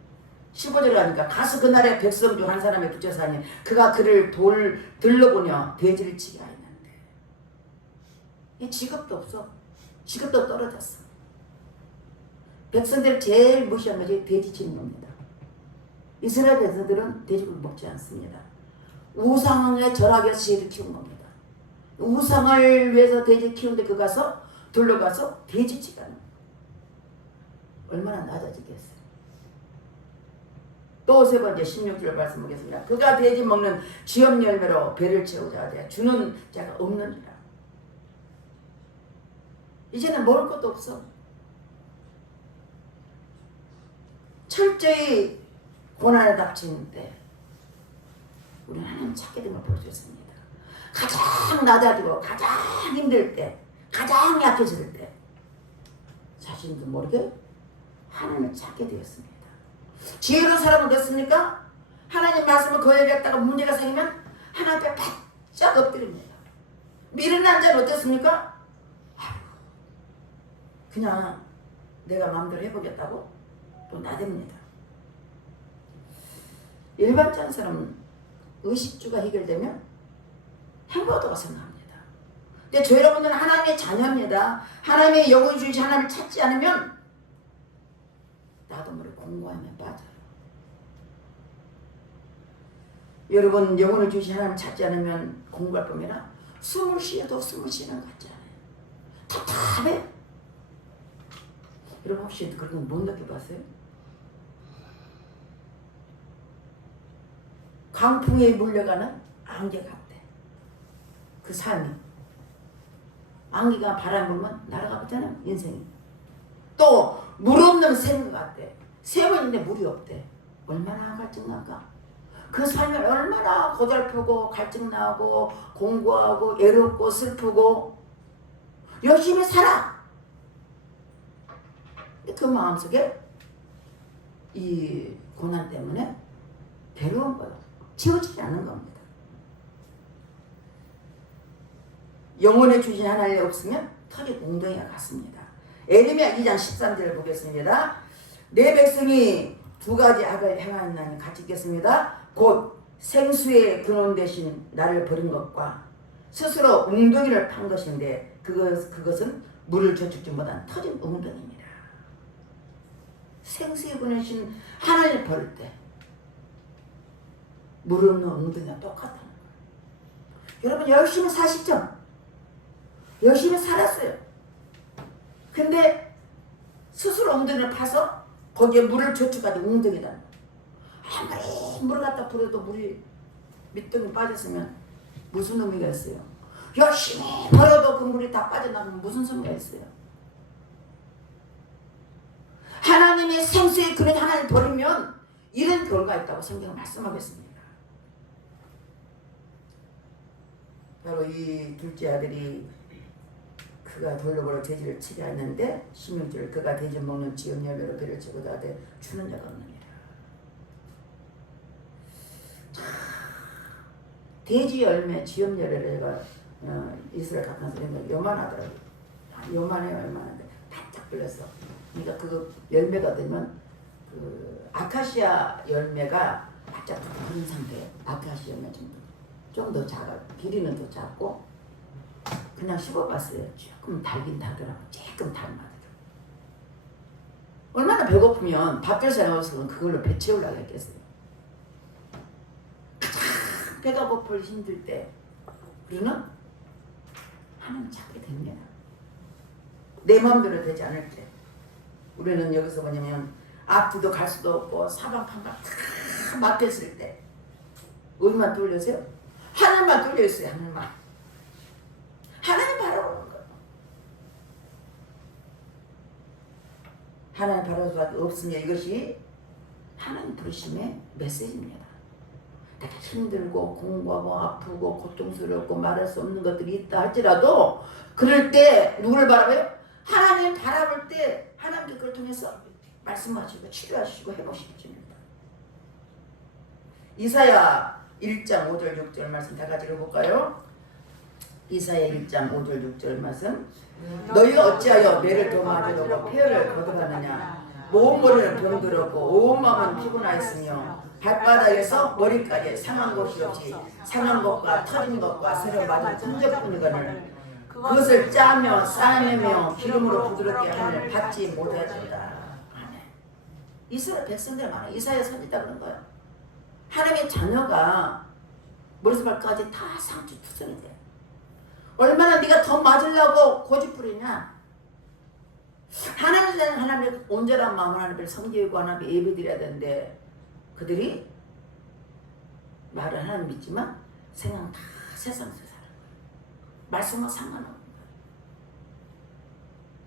15절에 가니까 가서 그날에 백성 중 한 사람의 부처사니 그가 그를 들러보며 돼지를 치게 하였는데 직업도 없어. 직업도 떨어졌어. 백성들 제일 무시한 것이 돼지 치는 겁니다. 이스라엘 백성들은 돼지를 먹지 않습니다. 우상에 절하게 해서 돼지를 키운 겁니다. 우상을 위해서 돼지 키우는데 그 가서 둘러가서 돼지 치게 하는 겁니다. 얼마나 낮아지겠어요. 또 세 번째 16절 말씀 보겠습니다. 그가 돼지 먹는 쥐업 열매로 배를 채우자 하되 주는 자가 없느니라. 이제는 먹을 것도 없어. 철저히 고난에 닥친 때 우리는 하나님 찾게 된 걸 볼 수 있습니다. 가장 낮아지고 가장 힘들 때 가장 약해질 때 자신도 모르게 하나님을 찾게 되었습니다. 지혜로운 사람은 됐습니까? 하나님 말씀을 거역했다가 문제가 생기면 하나님 앞에 바짝 엎드립니다. 미련한 자는 어땠습니까? 그냥 내가 마음대로 해보겠다고 또 나댑니다. 일반적인 사람은 의식주가 해결되면 행복도가 생각합니다. 근데 저 여러분들은 하나님의 자녀입니다. 하나님의 영혼이 주신 하나님을 찾지 않으면 나도 모르게 공고함에 빠져요. 여러분 영혼을 주신 하나님을 찾지 않으면 공부할 뿐이라 숨을 쉬어도 숨을 쉬는 것 같지 않아요. 답답해. 여러분 혹시 그런 거 못 느껴봤어요? 강풍에 물려가는 안개 같대. 그 삶이. 안개가 바람 불면 날아가 버잖아요. 인생이. 또 물 없는 샘 같대. 샘은 있는데 물이 없대. 얼마나 갈증날까? 그 삶을 얼마나 고달프고 갈증나고 공고하고 외롭고 슬프고 열심히 살아. 그 마음속에 이 고난 때문에 괴로운 거예요. 채워지지 않는 겁니다. 영혼의 주신 하나님 없으면 털이 웅덩이가 같습니다. 에레미야 2장 13절 보겠습니다. 내 백성이 두 가지 악을 행하였나니 같이 읽겠습니다. 곧 생수의 근원 대신 나를 버린 것과 스스로 웅덩이를 판 것인데 그것은 물을 저축지 못한 터진 웅덩이니라. 생수의 근원이신 하나님을 버릴 때 물 없는 웅덩이가 똑같다는 거예요. 여러분 열심히 사시죠? 열심히 살았어요. 근데 스스로 웅덩이를 파서 거기에 물을 저축하는 웅덩이다. 아무리 물을 갖다 부어도 물이 밑둥이 빠졌으면 무슨 의미가 있어요? 열심히 벌어도 그 물이 다 빠져나가면 무슨 소리가 있어요? 하나님의 생수의 그릇 하나님 버리면 이런 결과가 있다고 성경은 말씀하고 있습니다. 바로 이 둘째 아들이 그가 돌로보러 돼지를 치게 했는데 16절 그가 돼지 먹는 지역 열매로 배를 치고 다되 주는 자가 없느니라. 돼지 열매 지역 열매를 제가 이스라엘 갔다 와서 요만하더라고요. 요만해요. 요만한데 바짝 불렸어. 그러니까 그 열매가 되면 그 아카시아 열매가 바짝 붙은 상태예요. 아카시아 열매 좀 더 작아. 길이는 더 작고 그냥 씹어봤어요. 조금 달긴 달더라고. 조금 달마더라고. 얼마나 배고프면 밥별 생각해서 그걸로 배 채우려고 했겠어요. 가장 배가 고플 힘들 때 우리는 하나님 찾게 됩니다. 내 마음대로 되지 않을 때 우리는 여기서 뭐냐면 앞뒤도 갈 수도 없고 사방팔방 다 막혔을 때 어디만 뚫렸어요? 하늘만 뚫려있어요. 하늘만. 하나님 바라보는 거예요. 하나님 바라볼 수밖에 없으니 이것이 하나님 부르심의 메시지입니다. 내가 힘들고 공부하고 아프고 고통스럽고 말할 수 없는 것들이 있다 할지라도 그럴 때 누구를 바라봐요? 하나님 바라볼 때 하나님께 그걸 통해서 말씀하시고 치료하시고 해보시겠습니다. 이사야 1장 5절 6절 말씀 다 같이 읽어볼까요? 이사야 1장 5절 6절 말씀 너희가 어찌하여 매를 도마르고 폐허를 거듭하느냐 몸머리는 병들었고 온 마음은 피곤하였으며 발바닥에서 머리까지 상한 곳이 없이 상한 것과 터진 것과 새로 맞은 흔적뿐이거늘 그것을 짜며 싸매며 기름으로 부드럽게 하늘 받지 못하였다. 이스라엘 백성들 많아. 이사야 선지자 그런 거예요. 하나님의 자녀가 머리에서 발까지 다 상처 투성이 돼. 얼마나 네가 더 맞으려고 고집부리냐. 하나님의 온전한 마음을 하나님을 섬기고 하나님을 예배드려야 되는데 그들이 말을 하나님 믿지만 생각은 다 세상에서 사는 거예요. 말씀과 상관없는 거예요.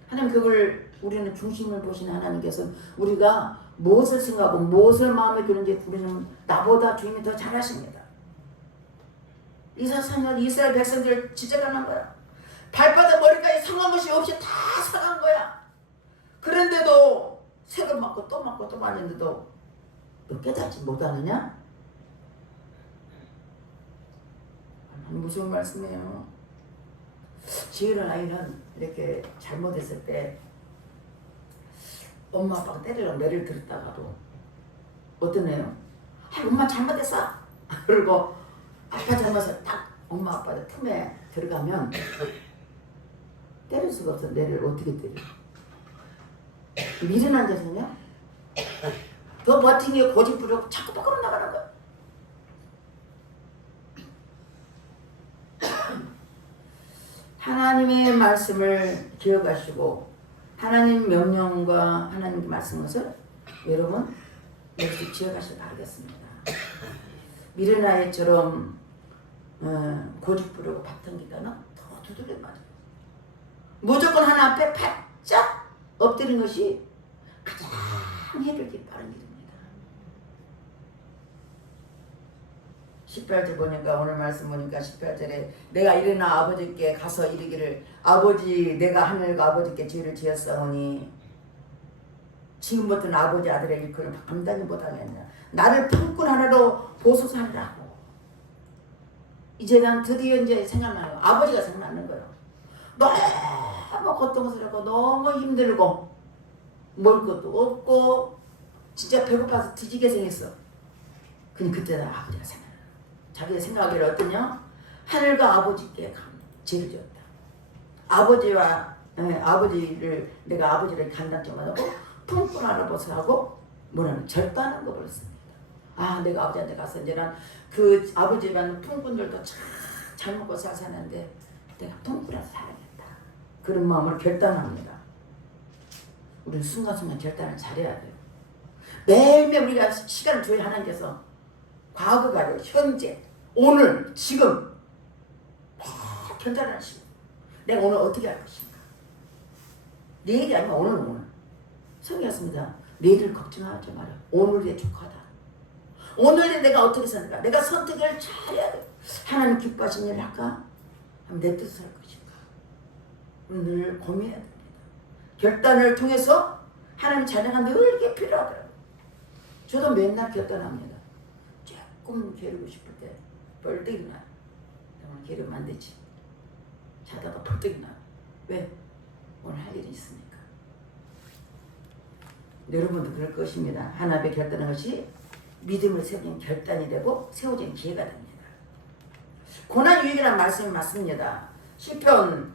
하나님 그걸 우리는 중심을 보시는 하나님께서는 우리가 무엇을 생각하고 무엇을 마음에 드는지 우리는 나보다 주님이 더 잘하십니다. 이스라엘 백성들을 지적하는 거야. 발바닥 머리까지 상한 것이 없이 다 상한 거야. 그런데도 색을 맞고 또 맞고 또 맞는데도 너 깨닫지 못하느냐? 무슨 말씀이에요? 지혜로운 아이는 이렇게 잘못했을 때 엄마 아빠가 때리려고 매를 들었다가도 어떤 애요? 아, 엄마 잘못했어. 그리고 아빠 잘못해서 딱 엄마 아빠 틈에 들어가면 때릴 수가 없어. 매를 어떻게 때려? 미련한 자세냐? 더 버팅에 고집 부리고 자꾸 밖으로 나가는 거야. 하나님의 말씀을 기억하시고 하나님 명령과 하나님의 말씀 것을 여러분 역시 기억하시기 바라겠습니다. 미련아이처럼 고집 부리고 밥통기가는 더 두들겨 맞아요. 무조건 하나 앞에 바짝 엎드리는 것이 가장 해결이 빠른 길입니다. 18절 보니까 오늘 말씀 보니까 18절에 내가 일어나 아버지께 가서 이르기를 아버지 내가 하늘과 아버지께 죄를 지었사오니 지금부터는 아버지 아들의 일꾼을 감당히 못하겠냐. 나를 품꾼 하나로 보소서하라고. 이제 난 드디어 이제 생각나요. 아버지가 생각나는 거예요. 너무 고통스럽고 너무 힘들고 먹을 것도 없고 진짜 배고파서 뒤지게 생겼어. 근데 그때 아버지가 생각나요. 자기가 생각하기를 어떠냐? 하늘과 아버지께 죄를 지었다. 아버지를 내가 아버지를 간단점하고 품꾼 하나보서 하고 뭐라는 절도하는 거 그렇습니다. 아 내가 아버지한테 가서 이제 난 그 아버지라는 품꾼들도 참 잘 먹고 잘 사는데 내가 품꾼이라서 살아야겠다. 그런 마음으로 결단합니다. 우리는 순간순간 결단을 잘해야 돼요. 매일매일 우리가 시간을 줘야 하나님께서 과거 가려 현재 오늘 지금 결단을 하시고 내가 오늘 어떻게 할 것인가. 내일이 아니면 오늘 성경했습니다. 내일을 걱정하지 마라. 오늘이 족하다. 오늘에 내가 어떻게 사는가. 내가 선택을 잘해야 돼. 하나님 기뻐하시는 일을 할까? 내 뜻을 할 것인가? 늘 고민해야 됩니다. 결단을 통해서 하나님 자녀가 늘 이게 필요하더라고요. 저도 맨날 결단합니다. 조금 게으르고 싶을 때 벌떡이 나요. 오늘 게으르면 안 되지. 자다가 벌떡이 나요. 왜? 오늘 할 일이 있으니까. 여러분도 그럴 것입니다. 하나님의 결단한 것이 믿음을 세워진 결단이 되고 세워진 기회가 됩니다. 고난 유익이라는 말씀이 맞습니다. 시편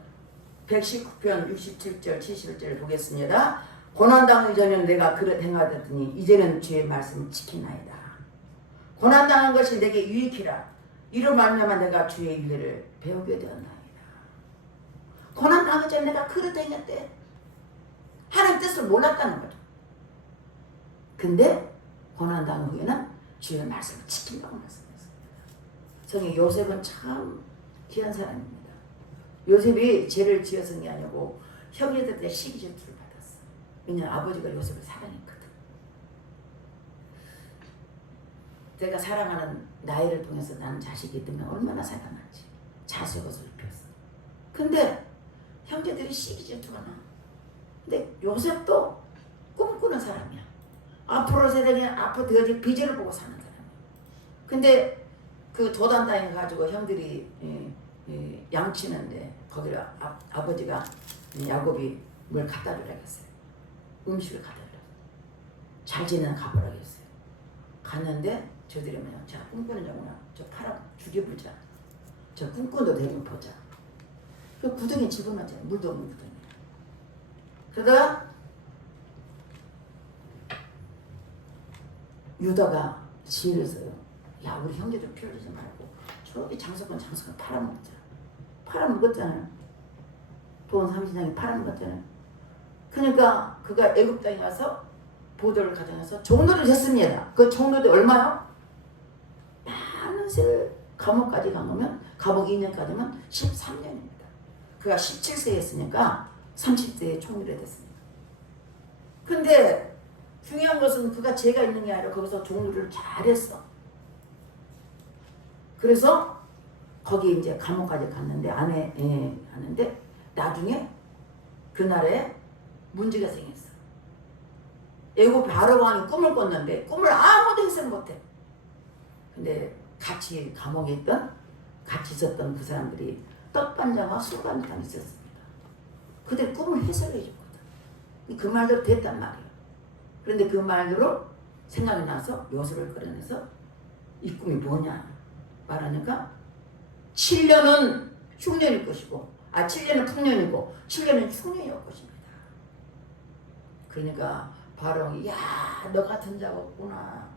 119편 67절 71절 보겠습니다. 고난당하기 전에 내가 그릇 행하더니 이제는 주의 말씀을 지키나이다. 고난당한 것이 내게 유익이라 이로 말미암아 내가 주의 일례를 배우게 되었나이다. 고난당하기 전에 내가 그릇 행했대. 하나님 뜻을 몰랐다는 거죠. 근데 고난당한 후에는 주의 말씀을 지킨다고 말씀했습니다. 성경 요셉은 참 귀한 사람입니다. 요셉이 죄를 지어서 게 아니고 형제들한테 시기 질투를 받았어. 왜냐하면 아버지가 요셉을 사랑했거든. 내가 사랑하는 나이를 통해서 나는 자식이 있으면 얼마나 사랑하지. 자수것을 입혔어. 근데 형제들이 시기 질투가 나. 근데 요셉도 꿈꾸는 사람이야. 앞으로 세상에 앞으로 되어질 비전을 보고 사는 사람이야. 근데 그 도단 땅에 가지고 형들이 양치는데 거기를 아버지가 야곱이 뭘 갖다 주라고 했어요. 음식을 갖다 주라고. 잘 지내는 가보라고 했어요. 갔는데 저들이 뭐냐, 제가 꿈꾸는 자구나. 저 팔아 죽여보자. 저 꿈꾼도 되면 보자. 그 구덩이에 집어넣었잖아요. 물도 없는 구덩이. 그러다가 유다가 지혜를 써요. 야, 우리 형제들 피 흘리지 말고 저기 장사건 팔아먹자. 팔아먹었잖아요. 돈 30장이 팔아먹었잖아요. 그러니까 그가 애굽 땅에 가서 보도를 가정해서 종로를 했습니다. 그 종로도 얼마요? 많은 세를 감옥까지 가면 감옥 2년까지면 13년입니다. 그가 17세에 했으니까 30세에 총리가 됐습니다. 근데 중요한 것은 그가 죄가 있는 게 아니라 거기서 종로를 잘했어. 그래서 거기 이제 감옥까지 갔는데 하는데 나중에 그날에 문제가 생겼어. 애굽 바로 왕이 꿈을 꿨는데 꿈을 아무도 해석 못해. 근데 같이 감옥에 있던 같이 있었던 그 사람들이 떡반장과 술반장 있었습니다. 그들 꿈을 해석해 줬거든. 그 말대로 됐단 말이에요. 그런데 그 말대로 생각이 나서 요셉을 끌어내서 이 꿈이 뭐냐 말하니까 7년은 흉년일 것이고 7년은 풍년이고 7년은 흉년일 것입니다. 그러니까 바로왕이 야, 너 같은 자가 없구나.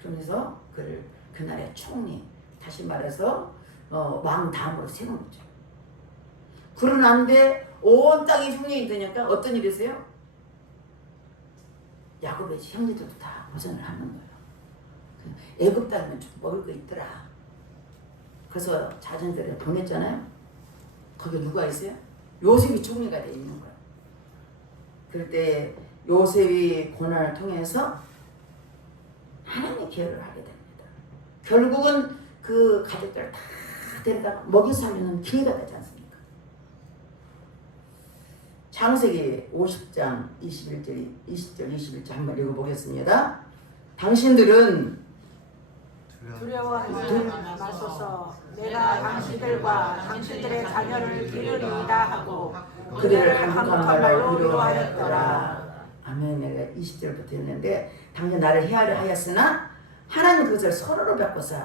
그러면서 그를 그날의 총리, 다시 말해서 왕 다음으로 세운 거죠. 그러는데 온 땅이 흉년이 되니까 어떤 일이 있어요? 야곱의 형제들도 다 고생을 하는 거예요. 애굽 땅에는 좀 먹을 거 있더라. 그래서 자손들을 보냈잖아요. 거기 누가 있어요? 요셉이 총리가 돼 있는 거예요. 그럴 때 요셉이 고난을 통해서 하나님의 기회를 하게 됩니다. 결국은 그 가족들을 다 데려다가 먹여 살리는 기회가 되지 않습니까? 창세기 50장 20절 21절 한번 읽어보겠습니다. 당신들은 두려워하지 마소서. 내가 당신들과 당신들의 자녀를 기르리이다 하고 그들을 강력한 말로 위로하였더라. 아멘. 내가 20절부터 했는데 당신 나를 헤아려 하였으나 하나님 그것을 서로로 바꿔서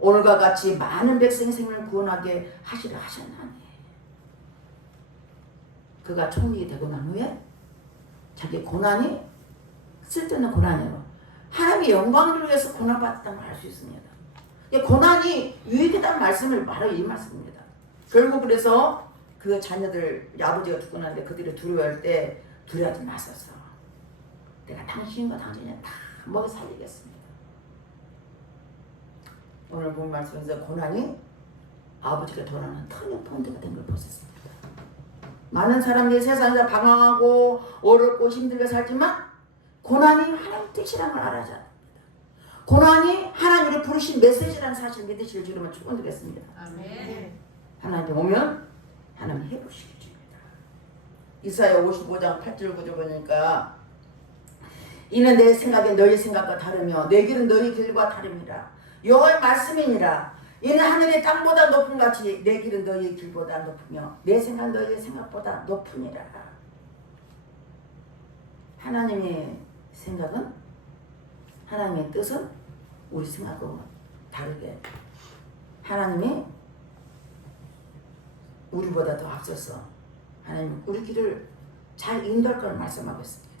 오늘과 같이 많은 백성의 생명을 구원하게 하시려 하셨나니. 그가 총리 되고 난 후에 자기 고난이 쓸데없는 고난이에요. 하나님의 영광을 위해서 고난받았다는 걸 알 수 있습니다. 고난이 유익이라는 말씀을 바로 이 말씀입니다. 결국 그래서 그 자녀들 아버지가 죽고 나는데 그들이 두려워할 때 두려워하지 마소서. 내가 당신과 당신을 다 먹여 살리겠습니다. 오늘 본 말씀에서 고난이 아버지가 돌아가는 터닝 포인트가 된 걸 보셨습니다. 많은 사람들이 세상에서 방황하고 어렵고 힘들게 살지만 고난이 하나님 뜻이라는 걸 알아야 합니다. 고난이 하나님을 부르신 메시지라는 사실 믿으실 줄만 축원드리겠습니다. 아멘. 하나님 오면 하나님 해보시기 줍니다. 이사야 55장 8절 9절 보니까 이는 내 생각이 너희 생각과 다르며 내 길은 너희 길과 다릅니다. 여호와의 말씀이니라. 이는 하늘의 땅보다 높은 같이 내 길은 너희 길보다 높으며 내 생각 너희의 생각보다 높으니라. 하나님의 생각은 하나님의 뜻은 우리 생각과 다르게 하나님이 우리보다 더 앞서서 하나님 우리 길을 잘 인도할 걸 말씀하고 있습니다.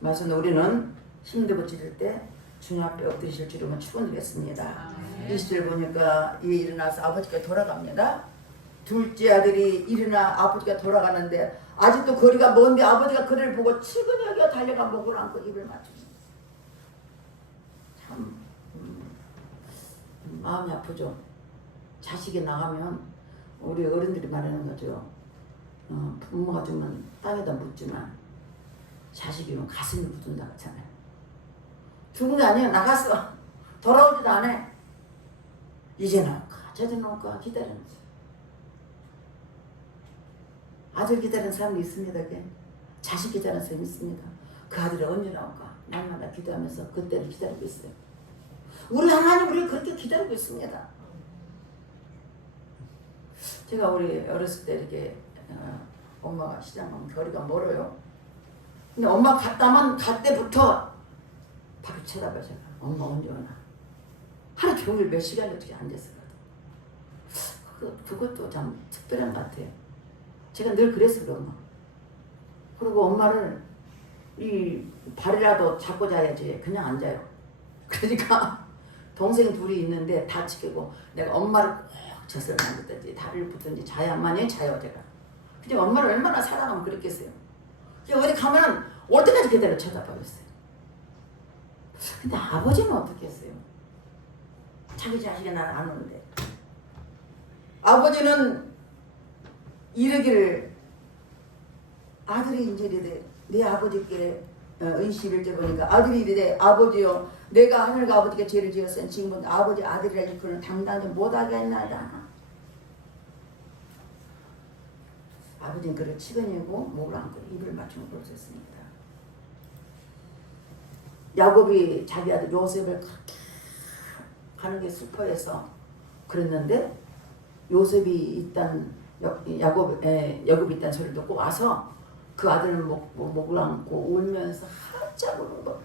말씀 우리는 힘들고 찌들 때 주님 앞에 엎드리실 줄이면 축원드리겠습니다. 20절 보니까 일어나서 아버지께 돌아갑니다. 둘째 아들이 일어나 아버지가 돌아가는데 아직도 거리가 먼데 아버지가 그를 보고 치근하게 달려가 목을 안고 입을 맞춥니다. 참 마음이 아프죠. 자식이 나가면 우리 어른들이 말하는 거죠. 부모가 주면 땅에다 묻지만 자식이면 가슴에 묻는다 그러잖아요. 죽은 게 아니에요. 나갔어. 돌아오지도 않아. 이제 나올까 저제 나올까 기다리는 거예요. 아들 기다리는 사람도 있습니다. 자식 기다리는 사람이 있습니다. 그 아들이 언제 나올까 날마다 기도하면서 그때를 기다리고 있어요. 우리 하나님 우리를 그렇게 기다리고 있습니다. 제가 우리 어렸을 때 이렇게 엄마가 시장 가면 거리가 멀어요. 근데 엄마 갔다면 갈 때부터 바로 쳐다봐요. 제가 엄마 언제 오나. 하루 종일 몇 시간 어떻게 앉았어요. 그것도 참 특별한 것 같아요. 제가 늘 그랬어요. 엄마. 그리고 엄마를 이 발이라도 잡고 자야지 그냥 앉아요. 그러니까 동생이 둘이 있는데 다 지키고 내가 엄마를 꼭 젖을 만들든지 다리를 붙든지 자야만이 자요 제가. 근데 엄마를 얼마나 사랑하면 그랬겠어요. 어디 가면 올 때까지 그대로 쳐다보겠어요. 근데 아버지는 어떻게 했어요? 자기 자식이 나를 안 오는데. 아버지는 이르기를 아들이 이제 이르되 내 아버지께 은시일째 보니까 아들이 이르되 아버지여 내가 하늘과 아버지께 죄를 지었으니 지금은 아버지 아들이라 일컬은 당당히 못하게 했나이다. 아버지는 그를 치근이고 목을 안고 입을 맞추고 그러셨습니다. 야곱이 자기 아들 요셉을 그렇게 가는 게 슬퍼해서 그랬는데 요셉이 있단 야곱이 있다는 소리를 듣고 와서 그 아들은 목을 안고 울면서 한짝 우는 거.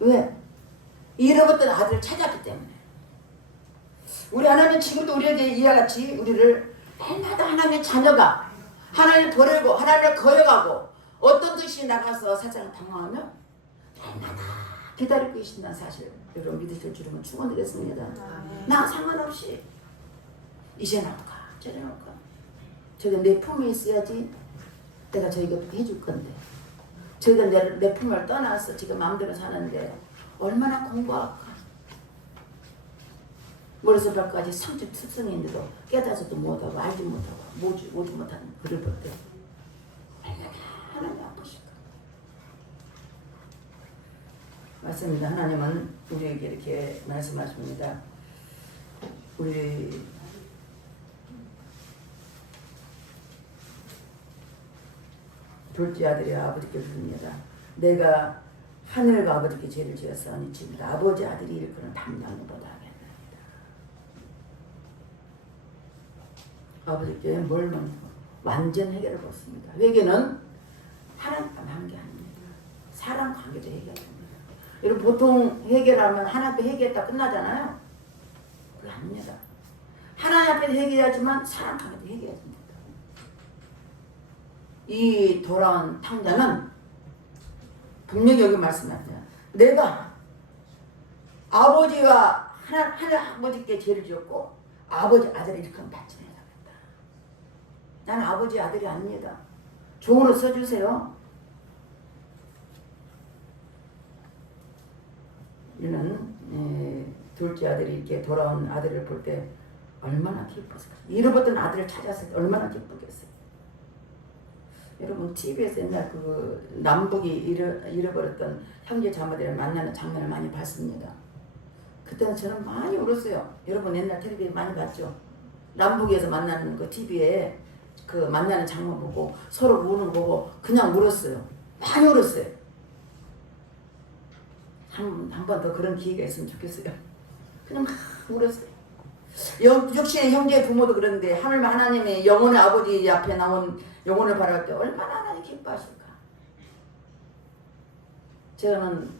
왜? 잃어버렸던 아들을 찾았기 때문에. 우리 하나님 지금도 우리에게 이와 같이 우리를 날마다 하나님의 자녀가 하나님을 버리고 하나님을 거역하고 어떤 뜻이 나가서 세상을 당황하면 날마다 기다리고 계신다는 사실 여러분 믿으실 줄이면 축원드리겠습니다. 나 상관없이 이제 나올까 저래 나올까 저게 내 품에 있어야지 내가 저 이것도 해줄 건데 저희가 내 품을 떠나서 지금 마음대로 사는데 얼마나 공부할까. 머리에서 발까지 성적 특성이 있는데도 깨닫지도 못하고 알지 못하고 모지 못하는 그를 볼 때 얼마나 하나님 아프실까. 맞습니다. 하나님은 우리에게 이렇게 말씀하십니다. 우리 둘째 아들이 아버지께 부릅니다. 내가 하늘과 아버지께 죄를 지었사오니 지금 아버지 아들이 일컬은 당장히 못하겠나이다. 아버지께 뭘 먼저 완전 해결을 받습니다. 회개는 하나님과 하는 게 아닙니다. 사람 관계도 해결합니다. 여러분 보통 해결하면 하나님 앞에 회개했다 끝나잖아요. 그게 아닙니다. 하나님 앞에 회개하지만 사람 관계도 회개해야 됩니다. 이 돌아온 탕자는 분명히 여기 말씀하세요. 내가 아버지와 하나님 아버지께 죄를 지었고 아버지 아들을 이렇게 받지 못하겠다. 나는 아버지 아들이 아닙니다. 종으로 써주세요. 이는 둘째 아들이 이렇게 돌아온 아들을 볼 때 얼마나 기뻤을까. 잃어버렸던 아들을 찾았을 때 얼마나 기쁘겠어요. 여러분 TV에서 옛날 그 남북이 잃어버렸던 형제 자매들을 만나는 장면을 많이 봤습니다. 그때는 저는 많이 울었어요. 여러분 옛날 텔레비전 많이 봤죠? 남북에서 만나는 그 TV에 그 만나는 장면 보고 서로 우는 거 보고 그냥 울었어요. 많이 울었어요. 한 번 더 그런 기회가 있으면 좋겠어요. 그냥 막 울었어요. 육신의 형제 부모도 그런데 하나님의 영혼의 아버지 앞에 나온 영혼을 바라볼 때 얼마나 하나님 기뻐하실까. 저는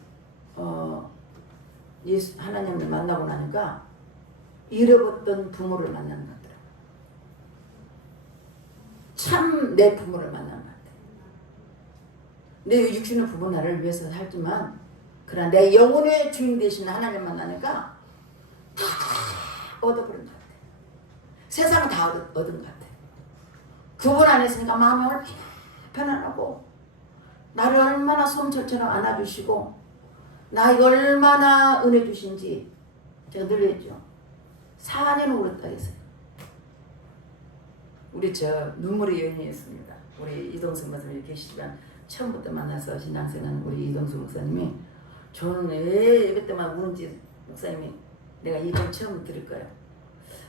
예수 하나님을 만나고 나니까 잃어버렸던 부모를 만나는 것 같더라고요. 참 내 부모를 만나는 것 같아요. 내 육신의 부모 나를 위해서 살지만 그러나 내 영혼의 주인 되신 하나님 만나니까 다 얻어버린 것 같아요. 세상은 다 얻은 것 같아요. 그분 안에 있으니까 마음이 얼마나 편안하고 나를 얼마나 솜철처럼 안아주시고 나에게 얼마나 은혜 주신지 제가 늘 했죠. 4년을 울었다 했어요. 우리 저 눈물의 여인이었습니다. 우리 이동수 목사님이 계시지만 처음부터 만나서 신앙생활 우리 이동수 목사님이 저는 왜 예배 때마다 우는지 목사님이 내가 이번 처음 들을 거예요.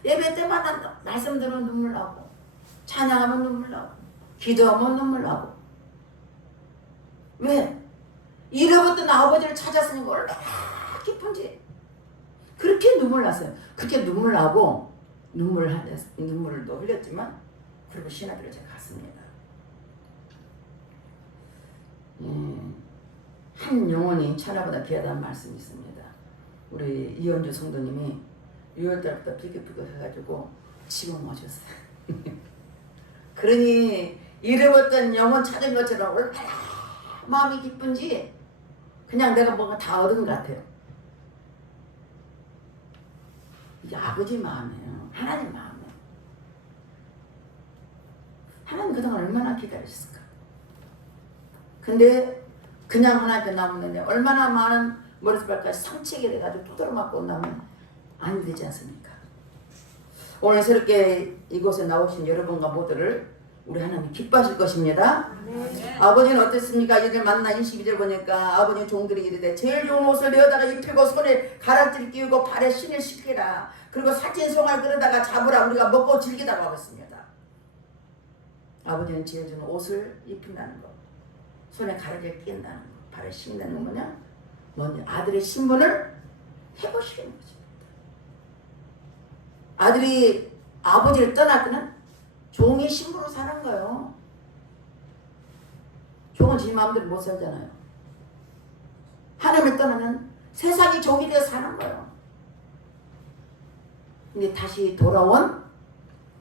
예배 때마다 말씀 들으면 눈물 나고 찬양하면 눈물 나고 기도하면 눈물 나고 왜? 잃어버렸던 아버지를 찾았으니까 얼마나 기쁜지 그렇게 눈물 났어요. 그렇게 눈물 나고 눈물도 흘렸지만 그리고 신학교를 제가 갔습니다. 한 영혼이 천하보다 귀하다는 말씀이 있습니다. 우리 이현주 성도님이 6월달부터 비교비교 해가지고 지금 오셨어요. 그러니 잃어버렸던 영혼 찾은 것처럼 얼마나 마음이 기쁜지 그냥 내가 뭔가 다 얻은 것 같아요. 이게 아버지 마음이에요. 하나님 마음이에요. 하나님 그동안 얼마나 기다리셨을까. 근데 그냥 하나님께 나오는데 얼마나 많은 머리털까지 상치게 돼가지고 두드러 맞고 나면 안 되지 않습니까? 오늘 새롭게 이곳에 나오신 여러분과 모두를 우리 하나님 기뻐하실 것입니다. 네. 아버지는 어땠습니까? 이들 만나 22절 보니까 아버지 종들이 이르되 제일 좋은 옷을 내어다가 입히고 손에 가락지를 끼우고 발에 신을 신기라. 그리고 사진송을 끌어다가 잡으라. 우리가 먹고 즐기다고 하겠습니다. 아버지는 제일 좋은 옷을 입힌다는 거, 손에 가락지를 끼운다는 거, 발에 신다는 건 뭐냐? 먼저 아들의 신분을 해보시는 것입니다. 아들이 아버지를 떠날 때는 종의 신분으로 사는 거예요. 종은 지 마음대로 못 살잖아요. 하나님을 떠나면 세상이 종이 되어 사는 거예요. 근데 다시 돌아온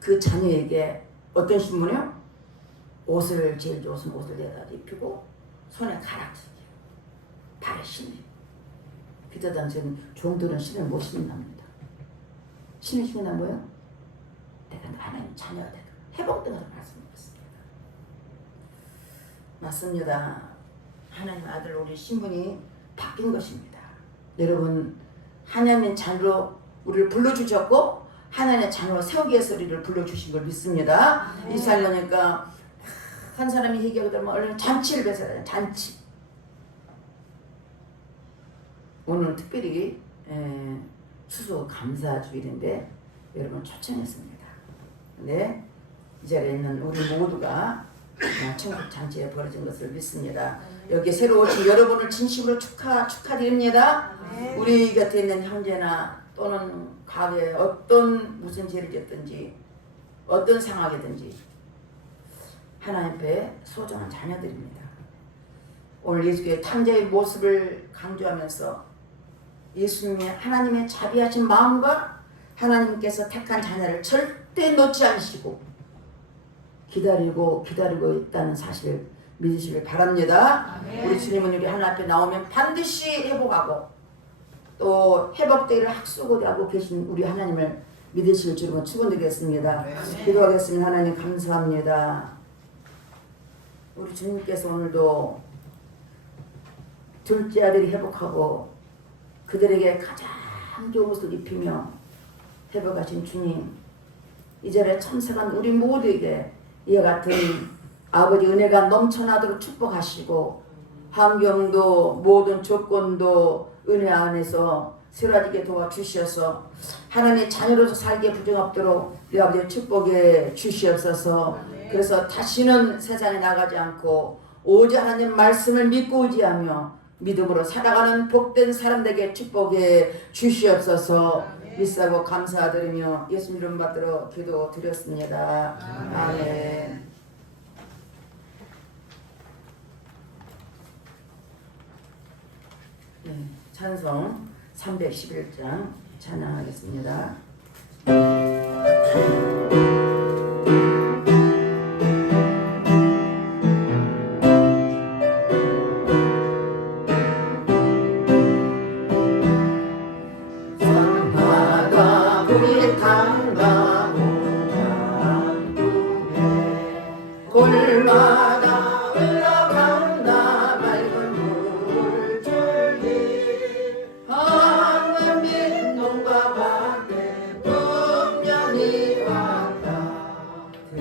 그 자녀에게 어떤 신분이요? 옷을 제일 좋은 옷을 내다 입히고 손에 가락지, 발에 신을. 그때 당시에는 종들은 신을 못 신는답니다. 신을 신는다 뭐예요? 내가 하나님 자녀가 되도록 회복되는 말씀이었습니다. 맞습니다. 하나님 아들 우리 신분이 바뀐 것입니다. 여러분 하나님의 자녀로 우리를 불러주셨고 하나님의 자녀로 세우기 위해서 우리를 불러주신 걸 믿습니다. 이 살려니까 한 사람이 얘기하고 들으면 얼른 잔치를 배설해요. 잔치. 오늘 특별히 추수 감사주일인데 여러분 초청했습니다. 근데 이 자리에 있는 우리 모두가 천국 잔치에 벌어진 것을 믿습니다. 여기 새로 오신 여러분을 진심으로 축하드립니다. 우리 곁에 있는 형제나 또는 과거에 어떤 무슨 죄를 지었든지 어떤 상황이든지 하나님 앞에 소중한 자녀들입니다. 오늘 예수의 탕자의 모습을 강조하면서 예수님의 하나님의 자비하신 마음과 하나님께서 택한 자녀를 절대 놓지 않으시고 기다리고 있다는 사실을 믿으시길 바랍니다. 아멘. 우리 주님은 우리 하나님 앞에 나오면 반드시 회복하고 또 회복되기를 학수고대 하고 계신 우리 하나님을 믿으실 줄로 축원드리겠습니다. 기도하겠습니다. 하나님 감사합니다. 우리 주님께서 오늘도 둘째 아들이 회복하고 그들에게 가장 좋은 옷을 입히며 회복하신 주님, 이 자리에 참석한 우리 모두에게 이와 같은 아버지 은혜가 넘쳐나도록 축복하시고 환경도 모든 조건도 은혜 안에서 새로워지게 도와주시어서 하나님의 자녀로서 살기에 부정없도록 우리 아버지의 축복에 주시옵소서. 그래서 다시는 세상에 나가지 않고 오직 하나님 말씀을 믿고 의지하며 믿음으로 살아가는 복된 사람들에게 축복에 주시옵소서. 믿사고 감사드리며 예수님 이름 받들어 기도드렸습니다. 아멘. 네, 찬송 311장 찬양하겠습니다. 산바다 불이 탄다 오장국에 골마다 흘러간다 맑은 물줄기 방금 민동과 밖에 분명히 왔다 그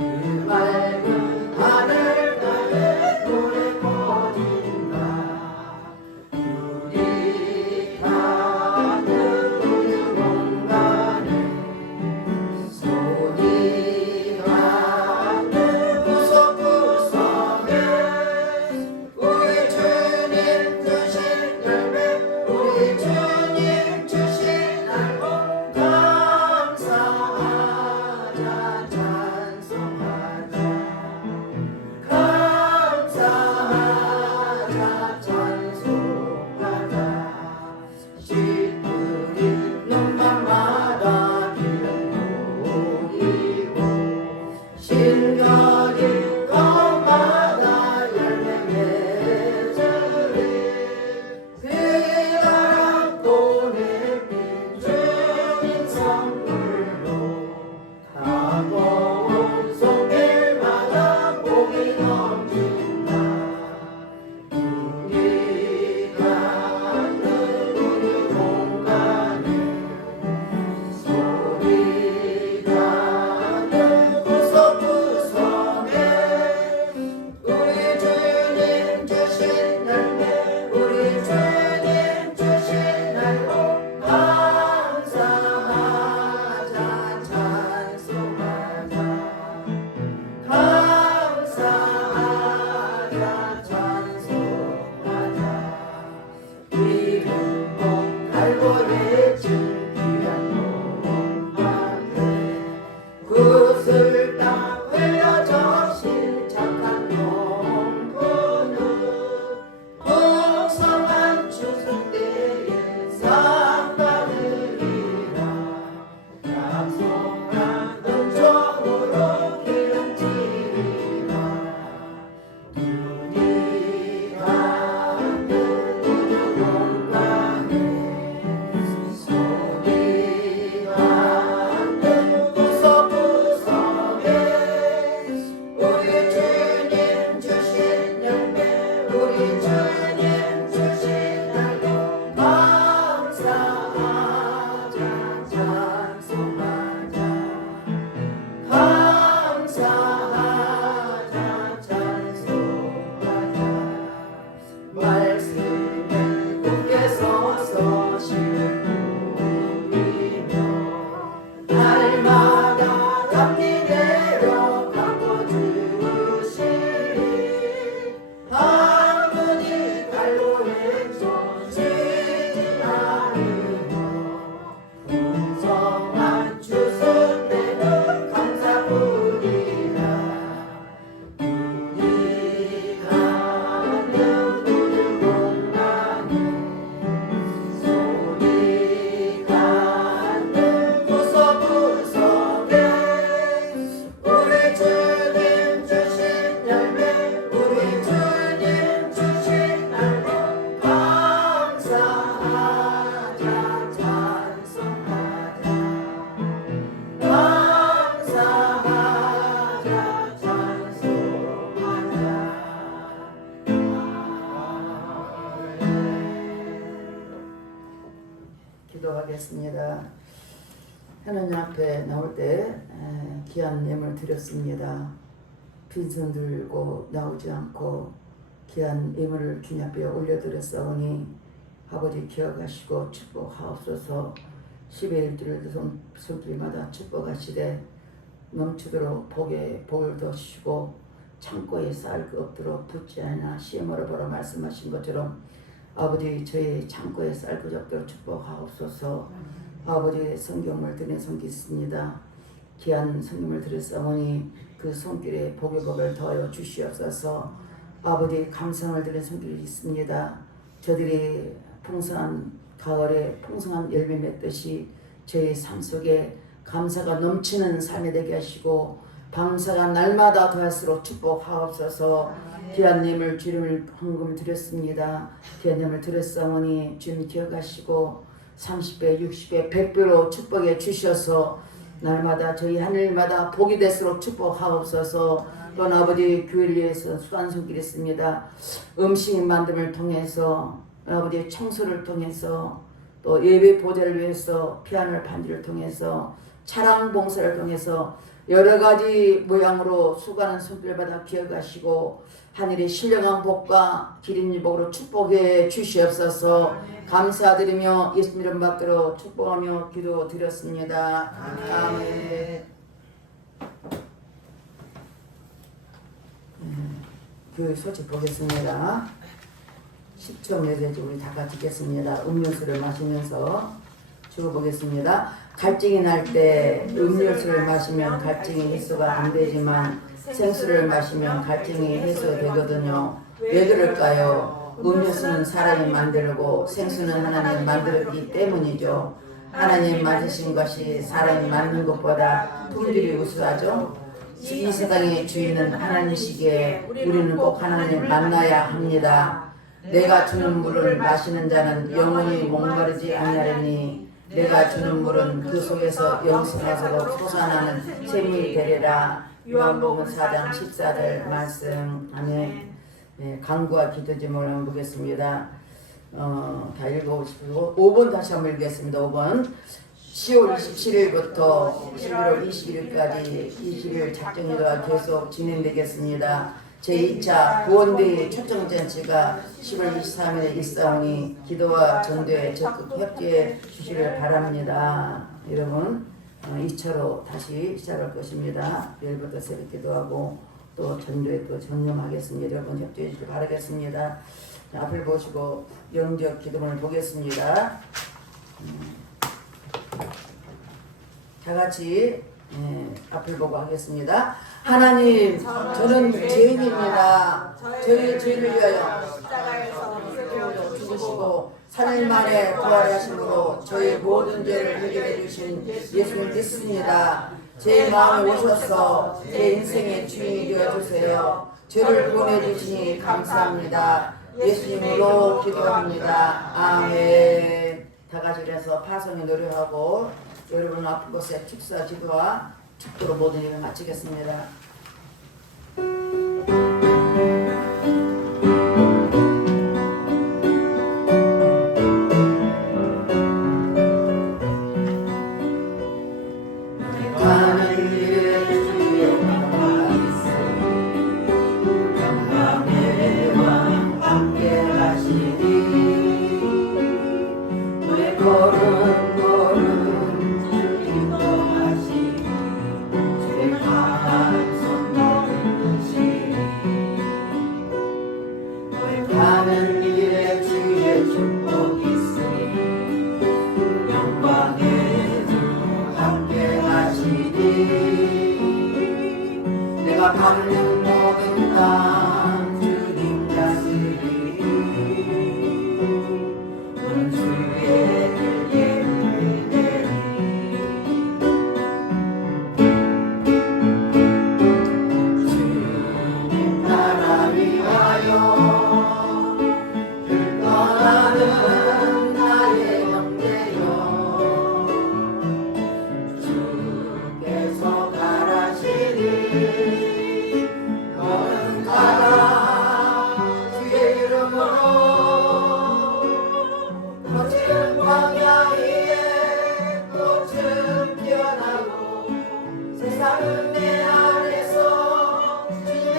맑은 하늘 가에 노래 퍼진다 우리 가는 우리 공간에 소리 가는 구석구석에 우리 주님 주신 열매 우리 주님 주신 알고 감사하자 찬송하자 감사하자 찬송하자 시들이 눈만마다 기름 보이고 신경이 검마다 열매 맺으리 비가 또 내린 주님 선물로 가고온 손길마다 복이 넘친다 우리 가는 우리 공간에 소리 가는 구석구석에 우리 주님 주신 열매 우리 주님 주신 알고 감사하자 찬송하자 감사하자 찬송하자 기름봉 달고 예증 귀한 몸밭에 구슬 땀 흘려 적신 착한 농부는 풍성한 추수 때에 상 받으리라 약속한 은총으로 기름지리라 눈이 가는 우리 공간에 소리 가는 구석구석에 우리 주님 주신 열매 우리 주님 주신 알고 감사하자 찬송하자 감사하자 찬송하자 말씀에 굳게 서서 실을 누리며 날마다 감리되어 갚아주시리 한분이 갈로 외쳐지지 않으며 풍성한 추수 때는 감사 부리라 우리 가는 우리 공간에 소리 가는 구석구석에 우리 주님 주신 열매 우리 주님 주신 알고 감사하자 찬송하자 감사하자 찬송하자 기도하겠습니다. 하나님 앞에 나올 때 귀한 예물 드렸습니다. 빈손 들고 나오지 않고 귀한 예물을 주님 앞에 올려드렸사오니 아버지 기억하시고 축복하옵소서. 11일들을 손길마다 축복하시되 넘치도록 복에 복을 더주시고 창고에 쌀 것 없도록 붙지 않아 시험으로 보라 말씀하신 것처럼 아버지 저희 창고에 쌀 것 없도록 축복하옵소서. 아버지 성경을 드린 손길 있습니다. 귀한 성경을 드렸사오니 그 손길에 복의 복을 더하여 주시옵소서. 아버지 감상을 드린 손길이 있습니다. 저들이 풍성한 가을에 풍성한 열매 맺듯이 저희 삶 속에 감사가 넘치는 삶이 되게 하시고 방사가 날마다 더할수록 축복하옵소서. 귀한 예물 주님을 헌금 드렸습니다. 귀한 예물 드렸사오니 주님 기억하시고 30배 60배 100배로 축복해 주셔서 날마다 저희 하늘마다 복이 될수록 축복하옵소서. 또한 아버지 교회를 위해서 수고한 손길이 있습니다. 음식 만듦을 통해서 아버지 청소를 통해서 또 예배 보좌를 위해서 피아노 반주를 통해서 차량 봉사를 통해서 여러 가지 모양으로 수고하는 손길마다 기억하시고 하늘의 신령한 복과 기린 유복으로 축복해 주시옵소서. 감사드리며 예수님 이름 받들어 축복하며 기도드렸습니다. 아멘. 그 소식 보겠습니다. 10초 메시지 우리 다 같이 읽겠습니다. 음료수를 마시면서 적어보겠습니다. 갈증이 날 때 음료수를 마시면 갈증이 해소가 안 되지만 생수를 마시면 갈증이 해소되거든요. 왜 그럴까요? 음료수는 사람이 만들고 생수는 하나님 만들었기 때문이죠. 하나님 만드신 것이 사람이 만든 것보다 품질이 우수하죠. 이 세상의 주인은 하나님이시기에 우리는 꼭 하나님을 만나야 합니다. 내가 주는 물을 마시는 자는 영원히 목마르지 아니하리니 내가 주는 물은 그 속에서 영생하도록 솟아나는 샘이 되리라. 요한복음 4장 14절 말씀. 아멘. 네, 간구와 기도 제목을 한번 보겠습니다. 다 읽어보시고 5번 다시 한번 읽겠습니다. 5번 10월 27일부터 11월 21일까지 20일 작정일과 계속 진행되겠습니다. 제2차 구원대회 초청잔치가 10월 23일에 있사오니 기도와 전도에 적극 협조해 주시길 바랍니다. 여러분 2차로 다시 시작할 것입니다. 내일부터 새벽 기도하고 또 전도에 또 전념하겠습니다. 여러분 협조해 주시길 바라겠습니다. 앞을 보시고 영적 기도문을 보겠습니다. 다 같이 앞을 보고 하겠습니다. 하나님, 저는 죄인입니다. 저희의 죄를 위하여 십자가에서 죽으시고 3일 만에 부활하심으로 저희 모든 죄를 해결해 주신 예수님 믿습니다. 제 마음에 오셔서 제 인생의 주인이 되어주세요. 죄를 구원해 주시니 감사합니다. 예수님으로 기도합니다. 아멘. 다 같이 그래서 파송에 노력하고 여러분 아픈 곳에 축사 기도와 축도로 모든 일을 마치겠습니다. 내가 받는 모든 땅 주님 다스리 원수의 길에 내리 주님 나라 위하여 길 떠나는 나의 형제여 주께서 가라시니 세상은 내 안에서 주님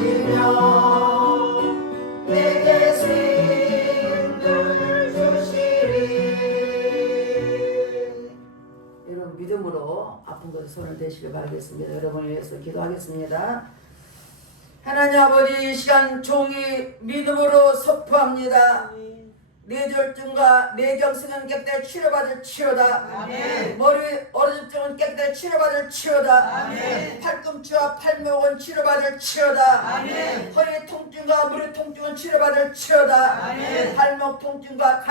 하시며 내게 쉼을 주시리. 여러분 믿음으로 아픈 곳에 손을 대시길 바라겠습니다. 여러분을 위해서 기도하겠습니다. 하나님 아버지, 이 시간 종이 믿음으로 선포합니다. 뇌졸중과 뇌경색은 깨끗하게 치료받을 치료다. 아멘. 머리 어른증은 깨끗하게 치료받을 치료다. 아멘. 팔꿈치와 팔목은 치료받을 치료다. 아멘. 허리 통증과 무릎 통증은 치료받을 치료다. 아멘. 발목 통증과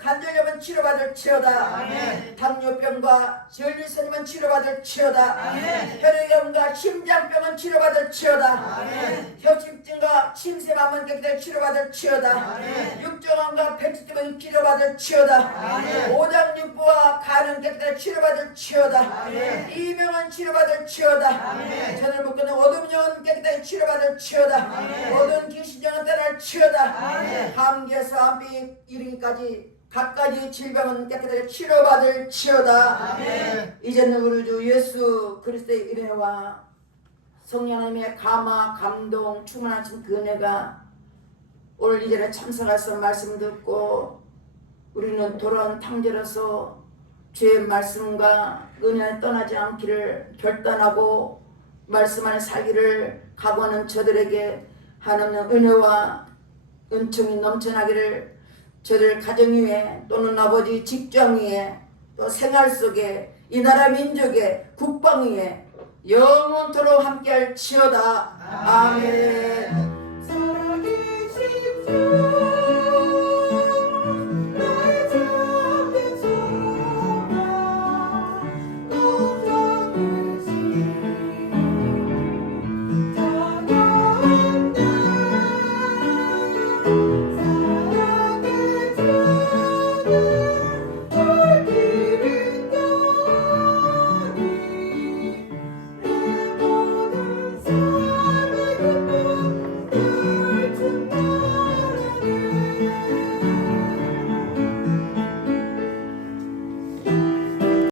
관절염은 치료받을 치료다. 아멘. 당뇨병과 전리선임은 치료받을 치료다. 아멘. 혈액염과 심장병은 치료받을 치료다. 아멘. 혈심증과 침샘암은 깨끗하게 치료받을 치료다. 아멘. 육정암과 백지병은 치료받을 치료다. 아멘. 오장육부와 간은 깨끗하게 치료받을 치료다. 아멘. 이명은 치료받을 치료다. 아멘. 저를 묶는 어둠 영은 깨끗하게 치료받을 치료다. 아멘. 모든 귀신영은 떠날 치료다. 아멘. 감기에서 암비 이르기까지 각가지 질병은 깨끗하게 치료받을 치료다. 아멘. 이제는 우리 주 예수 그리스도의 은혜와 성령 하나님의 감화 감동 충만하신 그 은혜가 오늘 이 자리에 참석해서 말씀 듣고 우리는 돌아온 탕자로서 주의 말씀과 은혜를 떠나지 않기를 결단하고 말씀 안에 살기를 각오하는 저들에게 하나님의 은혜와 은총이 넘쳐나기를 저들 가정 위에 또는 아버지 직장 위에 또 생활 속에 이 나라 민족의 국방 위에 영원토록 함께할 치여다. 아멘. 살아계신 주